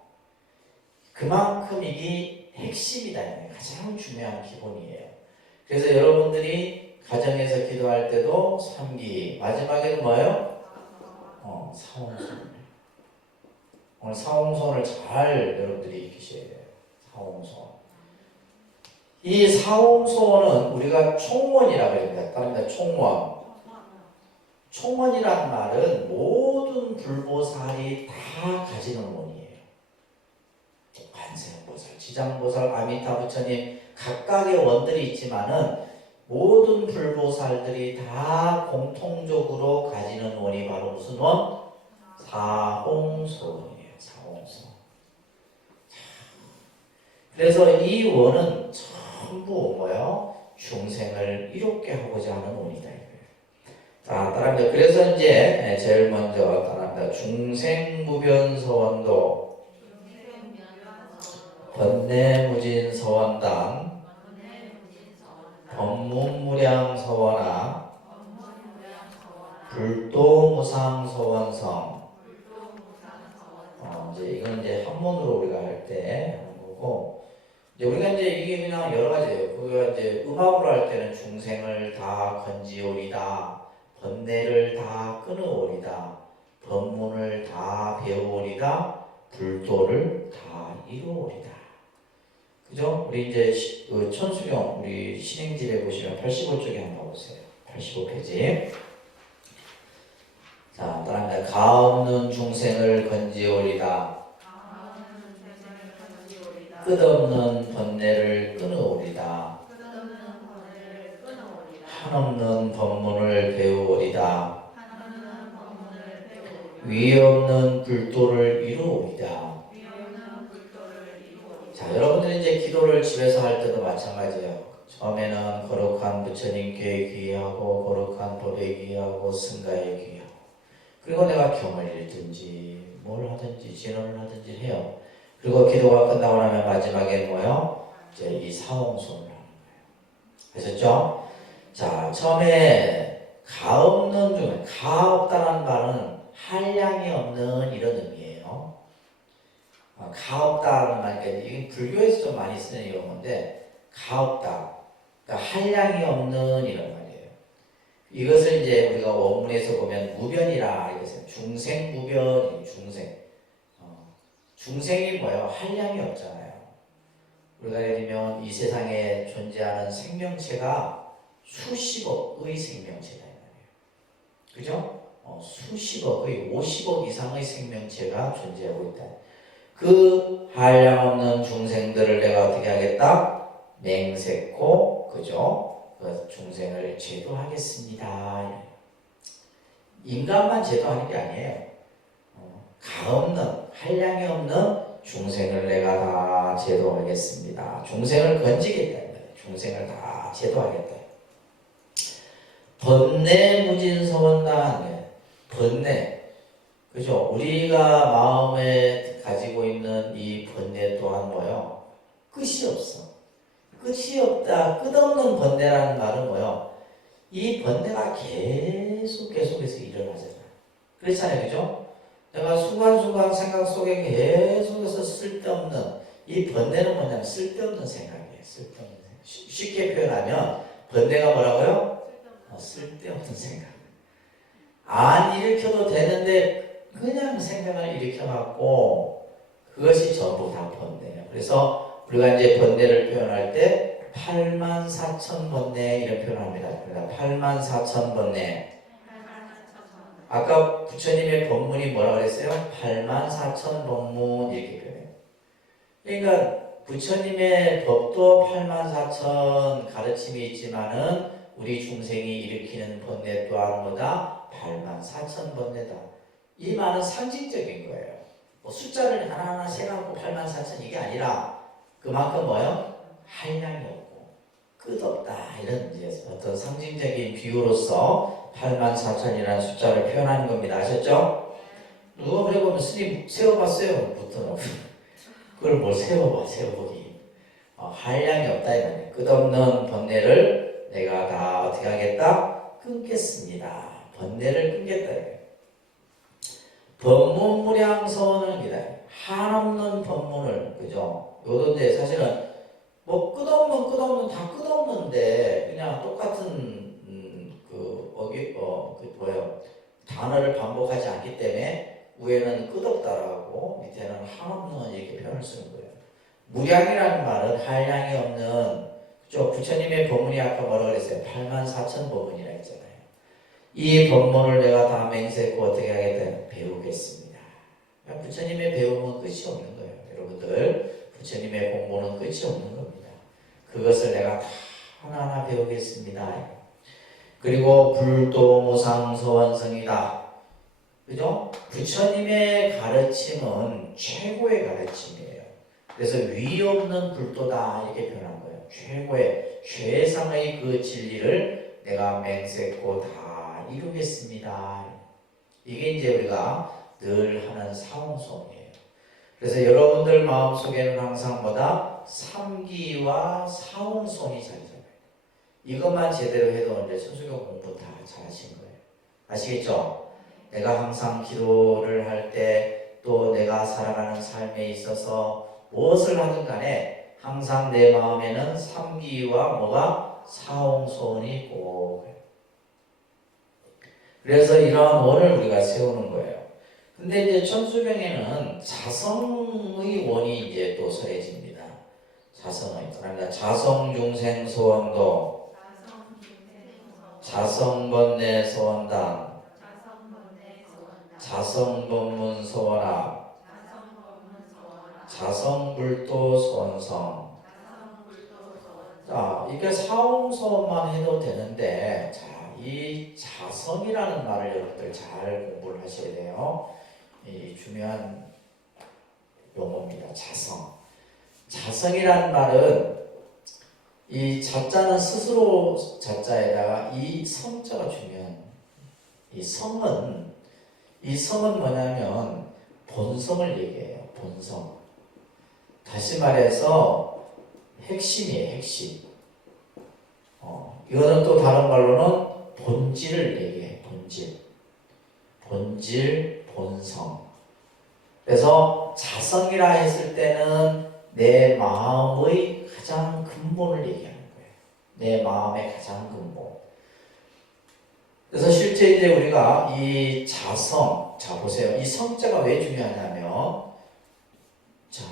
그만큼 이게 핵심이다. 가장 중요한 기본이에요. 그래서 여러분들이 가정에서 기도할 때도 삼기 마지막에는 뭐예요? 사홍소원. 오늘 사홍소원을 잘 여러분들이 익히셔야 돼요. 사홍소원. 이 사홍소원은 우리가 총원이라고 합니다. 다릅니다. 총원. 총원이란 말은 모든 불보살이 다 가지는 원이에요. 관세음보살, 지장보살, 아미타 부처님 각각의 원들이 있지만은 모든 불보살들이 다 공통적으로 가지는 원이 바로 무슨 원? 사홍소원이에요. 사홍소원. 그래서 이 원은 전부 뭐예요? 중생을 이롭게 하고자 하는 원이다. 자, 따라합니다. 그래서 이제 제일 먼저 따라합니다. 중생무변서원도 번뇌무진서원당 법문무량서원아 불도무상서원성. 이제 이건 이제 한문으로 우리가 할 때 하는 거고, 이제 우리가 이제 이게 그냥 여러 가지예요. 우리가 이제 음악으로 할 때는 중생을 다 건지오리다, 번뇌를 다 끊어오리다, 법문을 다 배우오리다, 불도를 다 이루오리다. 그죠? 우리 이제 천수경 우리 신행집에 보시면 85쪽에 한번 보세요. 85페이지. 자, 따라합니다. 가없는 중생을 건지오리다. 끝없는 번뇌를 끊어오리다. 한없는 법문을 배우오리다. 위없는 불도를 이루오리다. 자, 여러분들이 이제 기도를 집에서 할 때도 마찬가지예요. 처음에는 거룩한 부처님께 귀하고 거룩한 법에 귀하고 승가에 귀하고, 그리고 내가 경을 읽든지 뭘 하든지 진언을 하든지 해요. 그리고 기도가 끝나고 나면 마지막에 뭐요? 이제 이 사홍소를 하는 거예요. 아셨죠? 자, 처음에 가 없는 중에 가 없다는 말은 한량이 없는 이런 의미예요. 가 없다는 말이니까 이게 불교에서 좀 많이 쓰는 용어인데 가 없다. 그러니까 한량이 없는 이런 말이에요. 이것을 이제 우리가 원문에서 보면 무변이라 이것은 중생무변이 중생. 중생이 뭐예요? 한량이 없잖아요. 우리가 예를 들면 이 세상에 존재하는 생명체가 수십억의 생명체다 이 말이에요. 그죠? 수십억의 50억 이상의 생명체가 존재하고 있다. 그 한량 없는 중생들을 내가 어떻게 하겠다? 맹세코, 그죠? 그 중생을 제도하겠습니다. 인간만 제도하는 게 아니에요. 가 없는, 한량이 없는 중생을 내가 다 제도하겠습니다. 중생을 건지겠다. 중생을 다 제도하겠다. 번뇌 무진서원단, 번뇌. 그죠? 우리가 마음에 가지고 있는 이 번뇌 또한 뭐요? 끝이 없어. 끝이 없다. 끝없는 번뇌라는 말은 뭐요? 이 번뇌가 계속해서 일어나잖아. 그렇잖아요. 그죠? 내가 순간순간 생각 속에 계속해서 쓸데없는 이 번뇌는 뭐냐면 쓸데없는 생각이에요. 쓸데없는 생각. 쉽게 표현하면 번뇌가 뭐라고요? 쓸데없는 생각. 안 일으켜도 되는데 그냥 생각을 일으켜갖고 그것이 전부 다 번뇌예요. 그래서 우리가 이제 번뇌를 표현할 때 84,000 번뇌 이런 표현을 합니다. 그러니까 84,000 번뇌. 아까 부처님의 법문이 뭐라 그랬어요? 84,000 법문 이렇게 표현해요. 그러니까 부처님의 법도 84,000 가르침이 있지만은 우리 중생이 일으키는 번뇌 또한 뭐다? 84,000 번뇌다. 이 말은 상징적인 거예요. 뭐 숫자를 하나하나 세갖고 84,000 이게 아니라 그만큼 뭐요? 한량이 없고 끝없다 이런 이제 어떤 상징적인 비유로서 84,000이라는 숫자를 표현하는 겁니다. 아셨죠? 누가 그래 보면 스님 세워봤어요. 붙어놓고 그걸 뭘 세워보기. 한량이 없다 이 말이에요. 끝없는 번뇌를 내가 다 어떻게 하겠다? 끊겠습니다. 번뇌를 끊겠다. 법문무량서원입니다. 한없는 법문을, 그죠? 요런데 사실은 뭐 끝없는 다 끝없는데 그냥 똑같은 단어를 반복하지 않기 때문에 위에는 끝없다라고 밑에는 한없는 이렇게 표현을 쓰는 거예요. 무량이라는 말은 한량이 없는, 그죠? 부처님의 법문이 아까 뭐라고 그랬어요? 84,000 법문이라 했잖아요. 이 법문을 내가 다 맹세코 어떻게 하겠다? 배우겠습니다. 그러니까 부처님의 배움은 끝이 없는 거예요. 여러분들 부처님의 공부는 끝이 없는 겁니다. 그것을 내가 다 하나하나 배우겠습니다. 그리고 불도무상서원성이다. 그죠? 부처님의 가르침은 최고의 가르침이에요. 그래서 위 없는 불도다 이렇게 표현한 거예요. 최고의 최상의 그 진리를 내가 맹세코 다 이루겠습니다. 이게 이제 우리가 늘 하는 사홍소원이에요. 그래서 여러분들 마음속에는 항상 뭐다? 삼기와 사홍소원이 자리 잡아요. 이것만 제대로 해도 이제 천주교 공부 다 잘하신 거예요. 아시겠죠? 내가 항상 기도를 할 때 또 내가 살아가는 삶에 있어서 무엇을 하든 간에 항상 내 마음에는 삼기와 뭐가? 사홍소원이 꼭. 그래서 이러한 원을 우리가 세우는 거예요. 근데 이제 천수명에는 자성의 원이 이제 또 설해집니다. 자성의. 그러니까 자성중생 소원도, 자성번뇌 소원당, 자성법문 소원합, 자성불도 소원성. 자, 이게 사홍소원만 해도 되는데, 자, 이 자성이라는 말을 여러분들 잘 공부를 하셔야 돼요. 이 중요한 용어입니다. 자성. 자성이라는 말은 이 자자는 스스로 자자에다가 이 성자가 중요한. 이 성은 뭐냐면 본성을 얘기해요. 본성. 다시 말해서 핵심이에요. 핵심. 이거는 또 다른 말로는 본질을 얘기해요. 본질. 본질, 본성. 그래서 자성이라 했을 때는 내 마음의 가장 근본을 얘기하는 거예요. 내 마음의 가장 근본. 그래서 실제 이제 우리가 이 자성, 자 보세요. 이 성자가 왜 중요하냐면, 자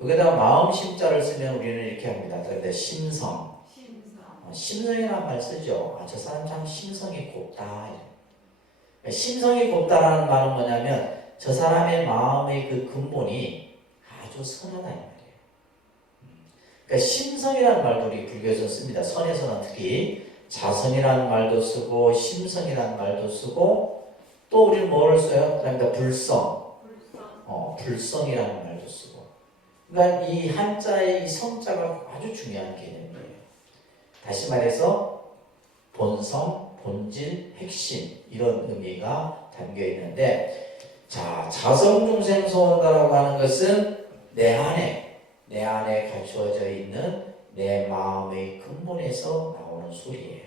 여기다가 마음 심자를 쓰면 우리는 이렇게 합니다. 그런데 심성. 심성이라는 말 쓰죠. 저 사람 참 심성이 곱다. 심성이 곱다라는 말은 뭐냐면 저 사람의 마음의 그 근본이 아주 선하다 이 말이에요. 그러니까 심성이라는 말도 우리 불교에서 씁니다. 선에서는 특히 자성이라는 말도 쓰고 심성이라는 말도 쓰고 또 우리는 뭐를 써요? 그다음에 불성, 불성이라는 말도 쓰고. 그러니까 이 한자의 이 성자가 아주 중요한 개념이에요. 다시 말해서 본성, 본질, 핵심 이런 의미가 담겨 있는데, 자 자성중생소원가라고 하는 것은 내 안에 갖추어져 있는 내 마음의 근본에서 나오는 소리예요.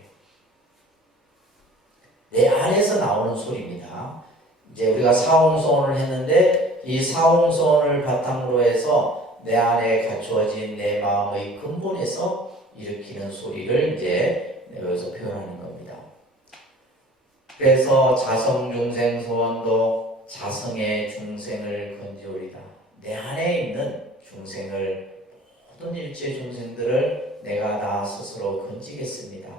내 안에서 나오는 소리입니다. 이제 우리가 사홍소원을 했는데 이 사홍소원을 바탕으로 해서 내 안에 갖추어진 내 마음의 근본에서 일으키는 소리를 이제 여기서 표현하는 겁니다. 그래서 자성중생소원도 자성의 중생을 건지오리다. 내 안에 있는 중생을, 모든 일체 중생들을 내가 나 스스로 건지겠습니다.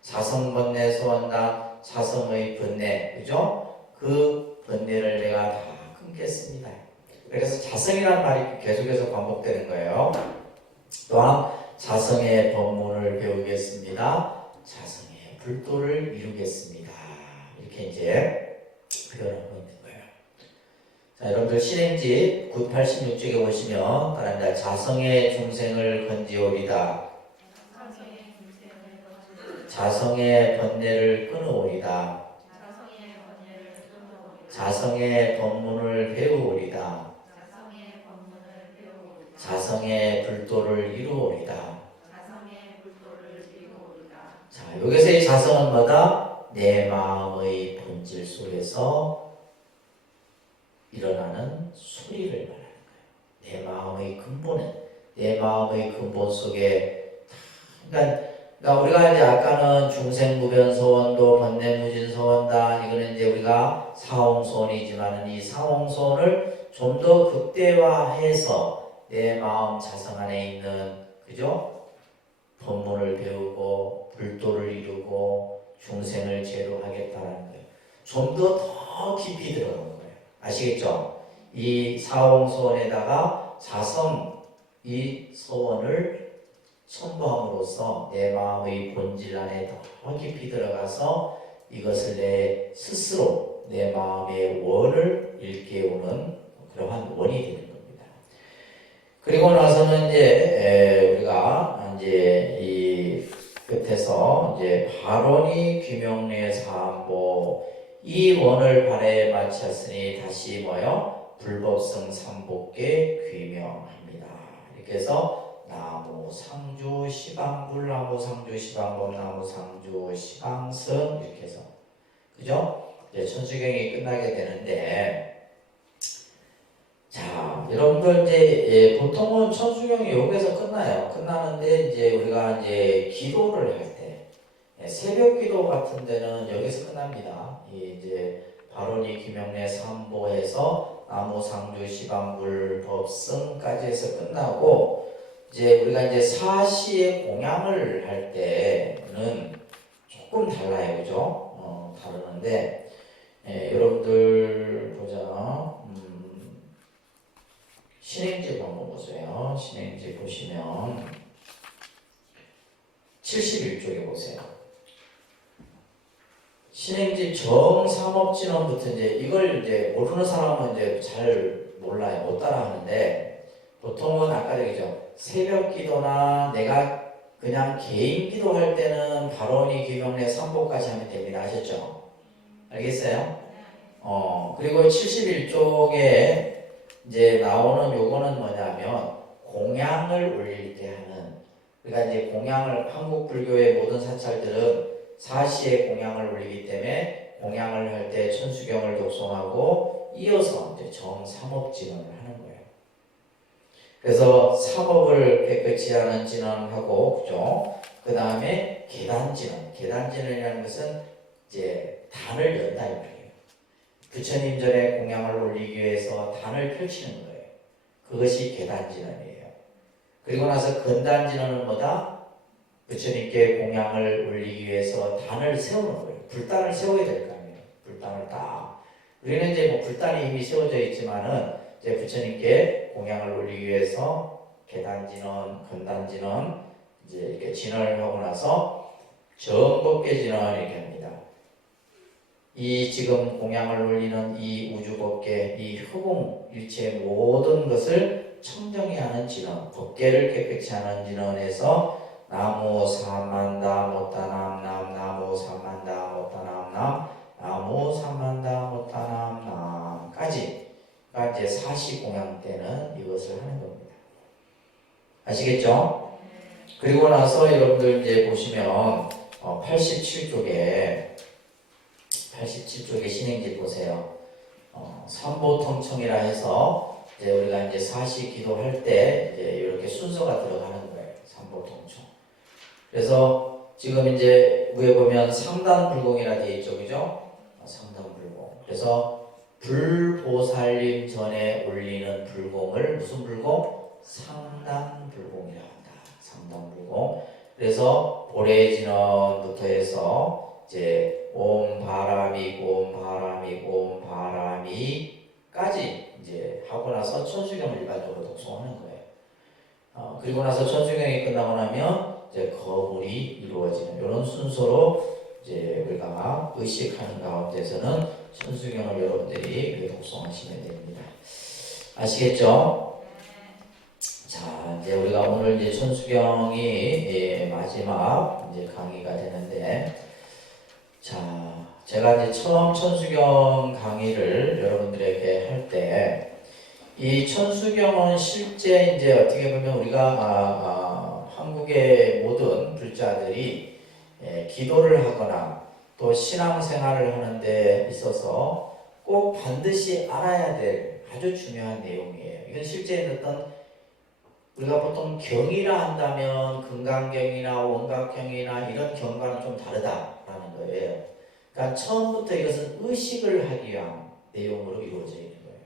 자성번뇌 소원다. 자성의 번뇌, 그죠? 그 번뇌를 내가 다 끊겠습니다. 그래서 자성이라는 말이 계속해서 반복되는 거예요. 또한 자성의 법문을 배우겠습니다. 자성의 불도를 이루겠습니다. 이렇게 이제 표현하고 있는 거예요. 자, 여러분들 신행집 986쪽에 보시면 바랍니다. 자성의 중생을 건지오리다. 자성의 번뇌를 끊어오리다. 자성의 법문을 배우오리다. 자성의 불도를 이루오리다. 자, 여기서의 자성은 뭐다? 내 마음의 본질 속에서 일어나는 소리를 말하는 거예요. 내 마음의 근본은, 내 마음의 근본 속에, 그러니까 우리가 이제 아까는 중생무변소원도 번뇌무진소원다. 이거는 이제 우리가 사홍소원이지만 이 사홍소원을 좀 더 극대화해서 내 마음 자성 안에 있는, 그죠? 법문을 배우고 불도를 이루고 중생을 제도하겠다는 거예요. 좀 더 깊이 들어가는 거예요. 아시겠죠? 이 사홍소원에다가 자성, 이 소원을 선보함으로써 내 마음의 본질 안에 더 깊이 들어가서 이것을 내 스스로 내 마음의 원을 일깨우는 그러한 원이 되는 겁니다. 그리고 나서는 이제 우리가 이제 이 끝에서 이제 발원이 귀명례 사암보 이 원을 발에 마쳤으니 다시 뭐요? 불법성 삼복계 귀명합니다. 이렇게 해서 나무 상주 시방불 나무 상주 시방법 나무 상주 시방선 이렇게 해서, 그죠? 이제 천수경이 끝나게 되는데, 자 여러분들 이제 보통은 천수경이 여기서 끝나는데 이제 우리가 이제 기도를 할 때 새벽 기도 같은 데는 여기서 끝납니다. 이제 발원이 귀명례 삼보에서 나무 상주 시방불 법성까지 해서 끝나고, 이제 우리가 이제 사시의 공양을 할 때는 조금 달라요, 그죠? 다르는데, 여러분들 보자. 신행집 한번 보세요. 신행집 보시면 71쪽에 보세요. 신행집 정삼업진원부터 이제 이걸 이제 모르는 사람은 이제 잘 몰라요, 못 따라하는데, 보통은 아까 얘기죠. 새벽 기도나 내가 그냥 개인 기도할 때는 발원이 귀명례 삼보까지 하면 됩니다. 아셨죠? 알겠어요? 그리고 71쪽에 이제 나오는 요거는 뭐냐면 공양을 올릴 때 하는, 그러니까 이제 공양을, 한국 불교의 모든 사찰들은 사시에 공양을 올리기 때문에 공양을 할 때 천수경을 독송하고 이어서 이제 정삼업진언을 하는 거예요. 그래서 삼업을 깨끗이 하는 진언하고, 그죠? 그 다음에 계단진언. 계단진언이라는 것은 이제 단을 연다 이 말이에요. 부처님 전에 공양을 올리기 위해서 단을 펼치는 거예요. 그것이 계단진언이에요. 그리고 나서 근단진언은 뭐다? 부처님께 공양을 올리기 위해서 단을 세우는 거예요. 불단을 세워야 될 거 아니에요. 불단을 딱. 우리는 이제 뭐 불단이 이미 세워져 있지만은 이제 부처님께 공양을 올리기 위해서 계단진언, 근단진언 이제 이렇게 진언을 하고 나서 정법계진언 이렇게 합니다. 이 지금 공양을 올리는 이 우주법계, 이 흑공 일체의 모든 것을 청정히 하는 진언, 법계를 깨끗이 하는 진언에서 나무 삼만다 못다남남, 나무 삼만다 못다남남, 나무 삼만다 못다남남까지가 이제 사시 공양 때는 이것을 하는 겁니다. 아시겠죠? 그리고 나서 여러분들 이제 보시면 87쪽에 신행지 보세요. 삼보통청이라 해서 이제 우리가 이제 사시 기도할 때 이제 이렇게 순서가 들어가는 거예요. 삼보통청. 그래서 지금 이제 위에 보면 상단불공이라 되어 있죠, 그죠? 상단불공. 그래서 불보살님 전에 올리는 불공을 무슨 불공? 상단불공이라 한다. 상단불공. 그래서 보레진언부터 해서 이제 옴바람이까지 이제 하고 나서 천수경을 일반적으로 독송하는 거예요. 그리고 나서 천수경이 끝나고 나면 이제 거물이 이루어지는 이런 순서로 이제 우리가 의식하는 가운데서는 천수경을 여러분들이 독송하시면 됩니다. 아시겠죠? 자, 이제 우리가 오늘 이제 천수경이 마지막 이제 강의가 되는데, 자, 제가 이제 처음 천수경 강의를 여러분들에게 할 때, 이 천수경은 실제 이제 어떻게 보면 우리가 한국의 모든 불자들이 기도를 하거나 또 신앙생활을 하는 데 있어서 꼭 반드시 알아야 될 아주 중요한 내용이에요. 이건 실제 어떤 우리가 보통 경이라 한다면 금강경이나 원각경이나 이런 경과는 좀 다르다라는 거예요. 그러니까 처음부터 이것은 의식을 하기 위한 내용으로 이루어져 있는 거예요.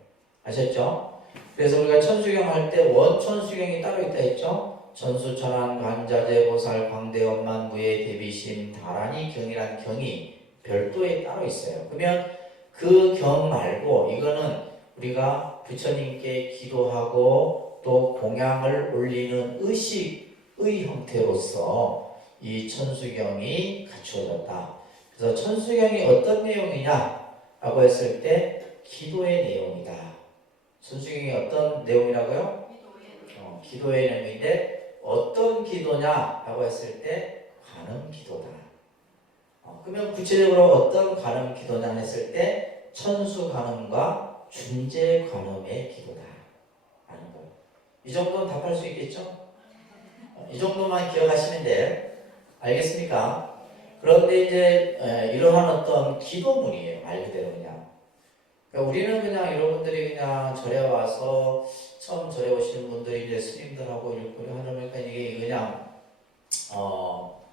아셨죠? 그래서 우리가 천수경 할 때 원천수경이 따로 있다 했죠? 전수천안 관자재 보살 광대원만 무예 대비심 다란이 경이란 경이 별도에 따로 있어요. 그러면 그 경 말고 이거는 우리가 부처님께 기도하고 또 공양을 올리는 의식의 형태로서 이 천수경이 갖추어졌다. 그래서 천수경이 어떤 내용이냐라고 했을 때 기도의 내용이다. 천수경이 어떤 내용이라고요? 기도의 내용인데 어떤 기도냐라고 했을 때 관음 기도다. 그러면 구체적으로 어떤 관음 기도냐 했을 때 천수 관음과 중재 관음의 기도다. 라는 거예요. 이 정도는 답할 수 있겠죠? 이 정도만 기억하시면 돼. 알겠습니까? 그런데 이제 이러한 어떤 기도문이에요. 말 그대로 그냥. 그러니까 우리는 그냥 여러분들이 그냥 절에 와서 처음 절에 오시는 분들이 이제 스님들하고 이렇게 하려니까 이게 그냥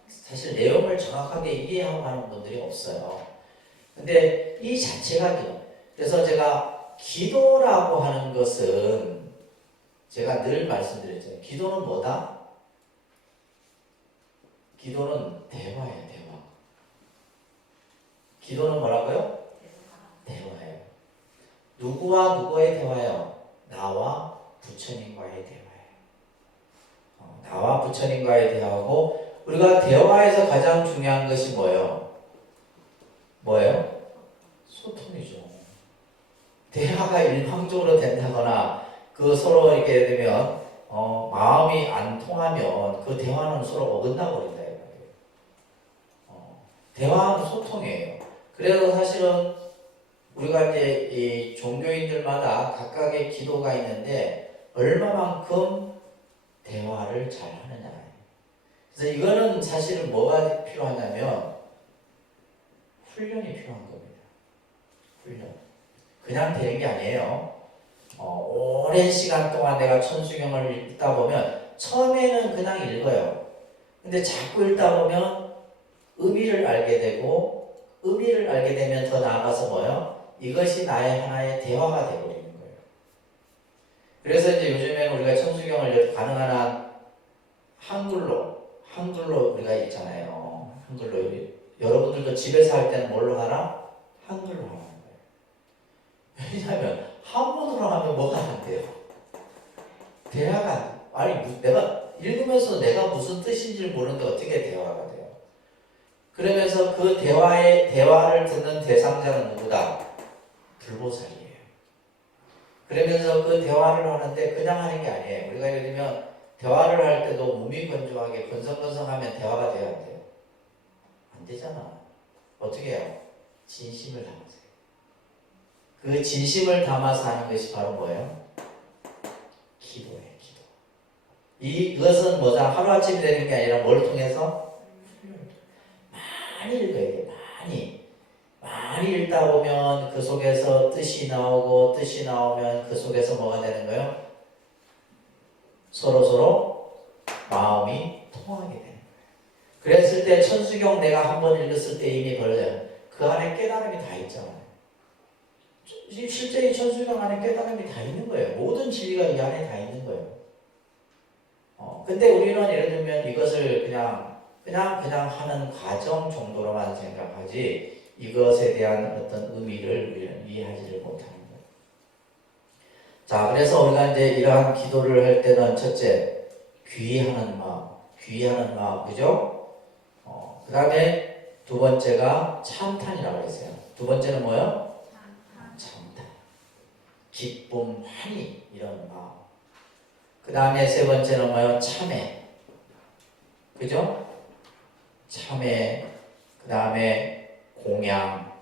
사실 내용을 정확하게 이해하고 하는 분들이 없어요. 근데 이 자체가 기도. 그래서 제가 기도라고 하는 것은 제가 늘 말씀드렸잖아요. 기도는 뭐다? 기도는 대화예요, 대화. 기도는 뭐라고요? 대화예요. 누구와 누구의 대화예요? 나와 부처님과의 대화예요. 나와 부처님과의 대화고, 우리가 대화에서 가장 중요한 것이 뭐예요? 뭐예요? 소통이죠. 대화가 일방적으로 된다거나 그 서로 이렇게 되면 마음이 안 통하면 그 대화는 서로 어긋나 버린다. 대화는 소통이에요. 그래서 사실은 우리가 이제 이 종교인들마다 각각의 기도가 있는데 얼마만큼 대화를 잘 하느냐. 그래서 이거는 사실은 뭐가 필요하냐면 훈련이 필요한 겁니다. 훈련. 그냥 되는 게 아니에요. 오랜 시간 동안 내가 천수경을 읽다 보면 처음에는 그냥 읽어요. 근데 자꾸 읽다 보면 의미를 알게 되고 의미를 알게 되면 더 나아가서 뭐요? 이것이 나의 하나의 대화가 되어버리는 거예요. 그래서 이제 요즘에는 우리가 천수경을 가능한 한 한글로 우리가 읽잖아요. 한글로. 여러분들도 집에서 할 때는 뭘로 하나? 한글로 하는 거예요. 왜냐하면 한문으로 하면 뭐가 안 돼요? 대화가, 아니 내가 읽으면서 내가 무슨 뜻인지 모르는데 어떻게 대화가 돼요? 그러면서 그 대화를 듣는 대상자는 누구다? 불보살이에요. 그러면서 그 대화를 하는데 그냥 하는 게 아니에요. 우리가 예를 들면 대화를 할 때도 무미건조하게 건성건성하면 대화가 돼야 안 돼요? 안 되잖아. 어떻게 해요? 진심을 담으세요. 그 진심을 담아서 하는 것이 바로 뭐예요? 기도예요. 기도. 이것은 뭐다? 하루아침에 되는 게 아니라 뭘 통해서? 많이 읽어야 돼요. 많이 읽다 보면 그 속에서 뜻이 나오고 뜻이 나오면 그 속에서 뭐가 되는 거예요? 서로 마음이 통하게 되는 거예요. 그랬을 때 천수경 내가 한번 읽었을 때 이미 벌려요. 그 안에 깨달음이 다 있잖아요. 실제 이 천수경 안에 깨달음이 다 있는 거예요. 모든 진리가 이 안에 다 있는 거예요. 근데 우리는 예를 들면 이것을 그냥 하는 과정 정도로만 생각하지 이것에 대한 어떤 의미를 우리는 이해하지를 못하는 거예요. 자, 그래서 우리가 이제 이러한 기도를 할 때는 첫째, 귀의하는 마음, 그죠? 그 다음에 두 번째가 찬탄이라고 했어요. 두 번째는 뭐요? 찬탄. 기쁨, 환희, 이런 마음. 그 다음에 세 번째는 뭐요? 참회. 그죠? 참회. 그 다음에 공양.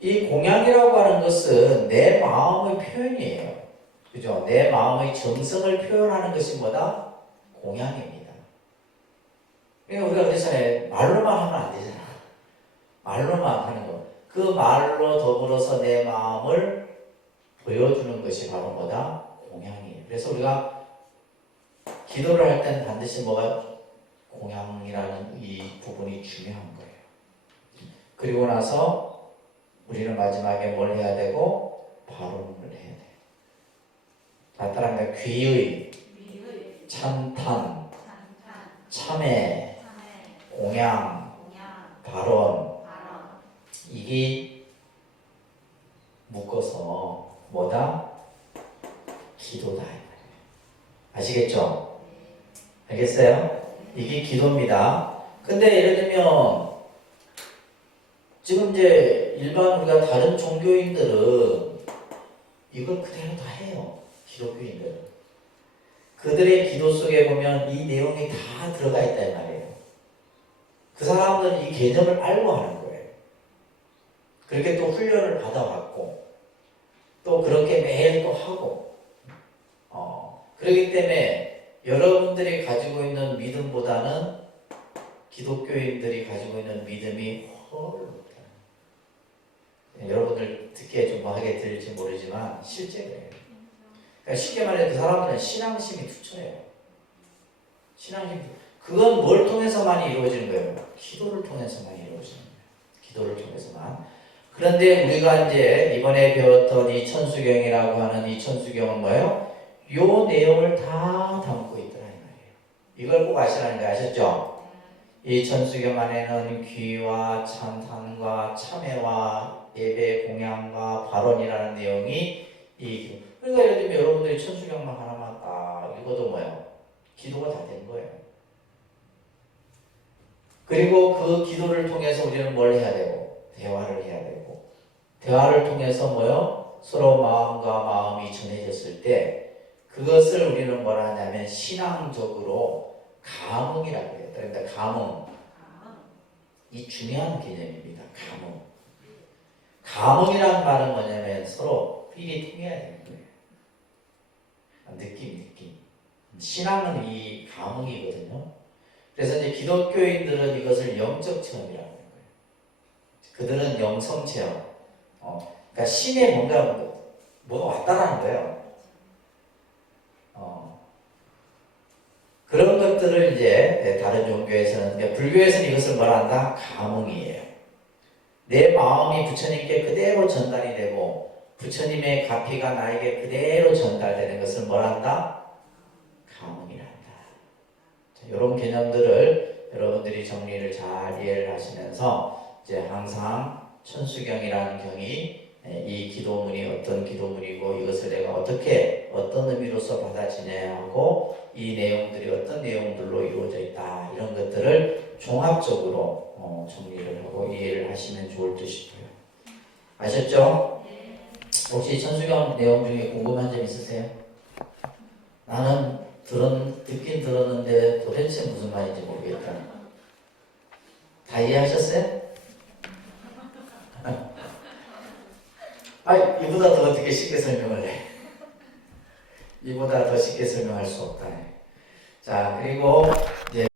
이 공양이라고 하는 것은 내 마음의 표현이에요. 그죠? 내 마음의 정성을 표현하는 것이 뭐다? 공양입니다. 그러니까 우리가 그랬잖아요. 말로만 하면 안 되잖아. 말로만 하는 거. 그 말로 더불어서 내 마음을 보여주는 것이 바로 뭐다? 공양이에요. 그래서 우리가 기도를 할 때는 반드시 뭐가 공양이라는 이 부분이 중요한 거예요. 그리고 나서 우리는 마지막에 뭘 해야 되고? 발언을 해야 돼요. 다 따라합니다. 귀의, 찬탄, 참회, 공양, 발언. 이게 묶어서 뭐다? 기도다. 아시겠죠? 알겠어요? 이게 기도입니다. 근데 예를 들면 지금 이제 일반 우리가 다른 종교인들은 이걸 그대로 다 해요. 기독교인들은. 그들의 기도 속에 보면 이 내용이 다 들어가 있단 말이에요. 그 사람들은 이 개념을 알고 하는 거예요. 그렇게 또 훈련을 받아왔고 또 그렇게 매일 또 하고 그렇기 때문에 여러분들이 가지고 있는 믿음보다는 기독교인들이 가지고 있는 믿음이 훨 높다. 여러분들 듣기에 좀 뭐하게 들릴지 모르지만 실제 그래요. 그러니까 쉽게 말해 그 사람들은 신앙심이 투철해요. 그건 뭘 통해서만 이루어지는 거예요? 기도를 통해서만 이루어지는 거예요. 기도를 통해서만. 그런데 우리가 이제 이번에 배웠던 이 천수경이라고 하는 이 천수경은 뭐예요? 요 내용을 다 담고 있더라 이 말이에요. 이걸 꼭 아시라는 거 아셨죠? 이 천수경 안에는 귀와 찬탄과 참회와 예배 공양과 발언이라는 내용이 그러니까 예를 들면 여러분들이 천수경만 하나만 딱 읽어도 뭐예요? 기도가 다 된 거예요. 그리고 그 기도를 통해서 우리는 뭘 해야 되고? 대화를 해야 되고 대화를 통해서 뭐요? 서로 마음과 마음이 전해졌을 때 그것을 우리는 뭐라 하냐면 신앙적으로 감흥이라고 해요. 그러니까 감흥. 이 중요한 개념입니다. 감흥. 감흥이란 말은 뭐냐면 서로 필이 통해야 되는 거예요. 느낌. 신앙은 이 감흥이거든요. 그래서 이제 기독교인들은 이것을 영적 체험이라고 하는 거예요. 그들은 영성 체험. 그러니까 신에 뭐가 왔다라는 거예요. 그런 것들을 이제 다른 종교에서는, 그러니까 불교에서는 이것을 말한다? 감흥이에요. 내 마음이 부처님께 그대로 전달이 되고 부처님의 가피가 나에게 그대로 전달되는 것을 뭐란다? 감흥이란다. 자, 이런 개념들을 여러분들이 정리를 잘 이해를 하시면서 이제 항상 천수경이라는 경이 이 기도문이 어떤 기도문이고 이것을 내가 어떻게 어떤 의미로서 받아지냐 하고 이 내용들이 어떤 내용들로 이루어져 있다 이런 것들을 종합적으로 정리를 하고 이해를 하시면 좋을 듯 싶어요. 아셨죠? 혹시 천수경 내용 중에 궁금한 점 있으세요? 나는 듣긴 들었는데 도대체 무슨 말인지 모르겠다. 다 이해하셨어요? 이보다 더 어떻게 쉽게 설명을 해? 이보다 더 쉽게 설명할 수 없다. 자, 그리고 이제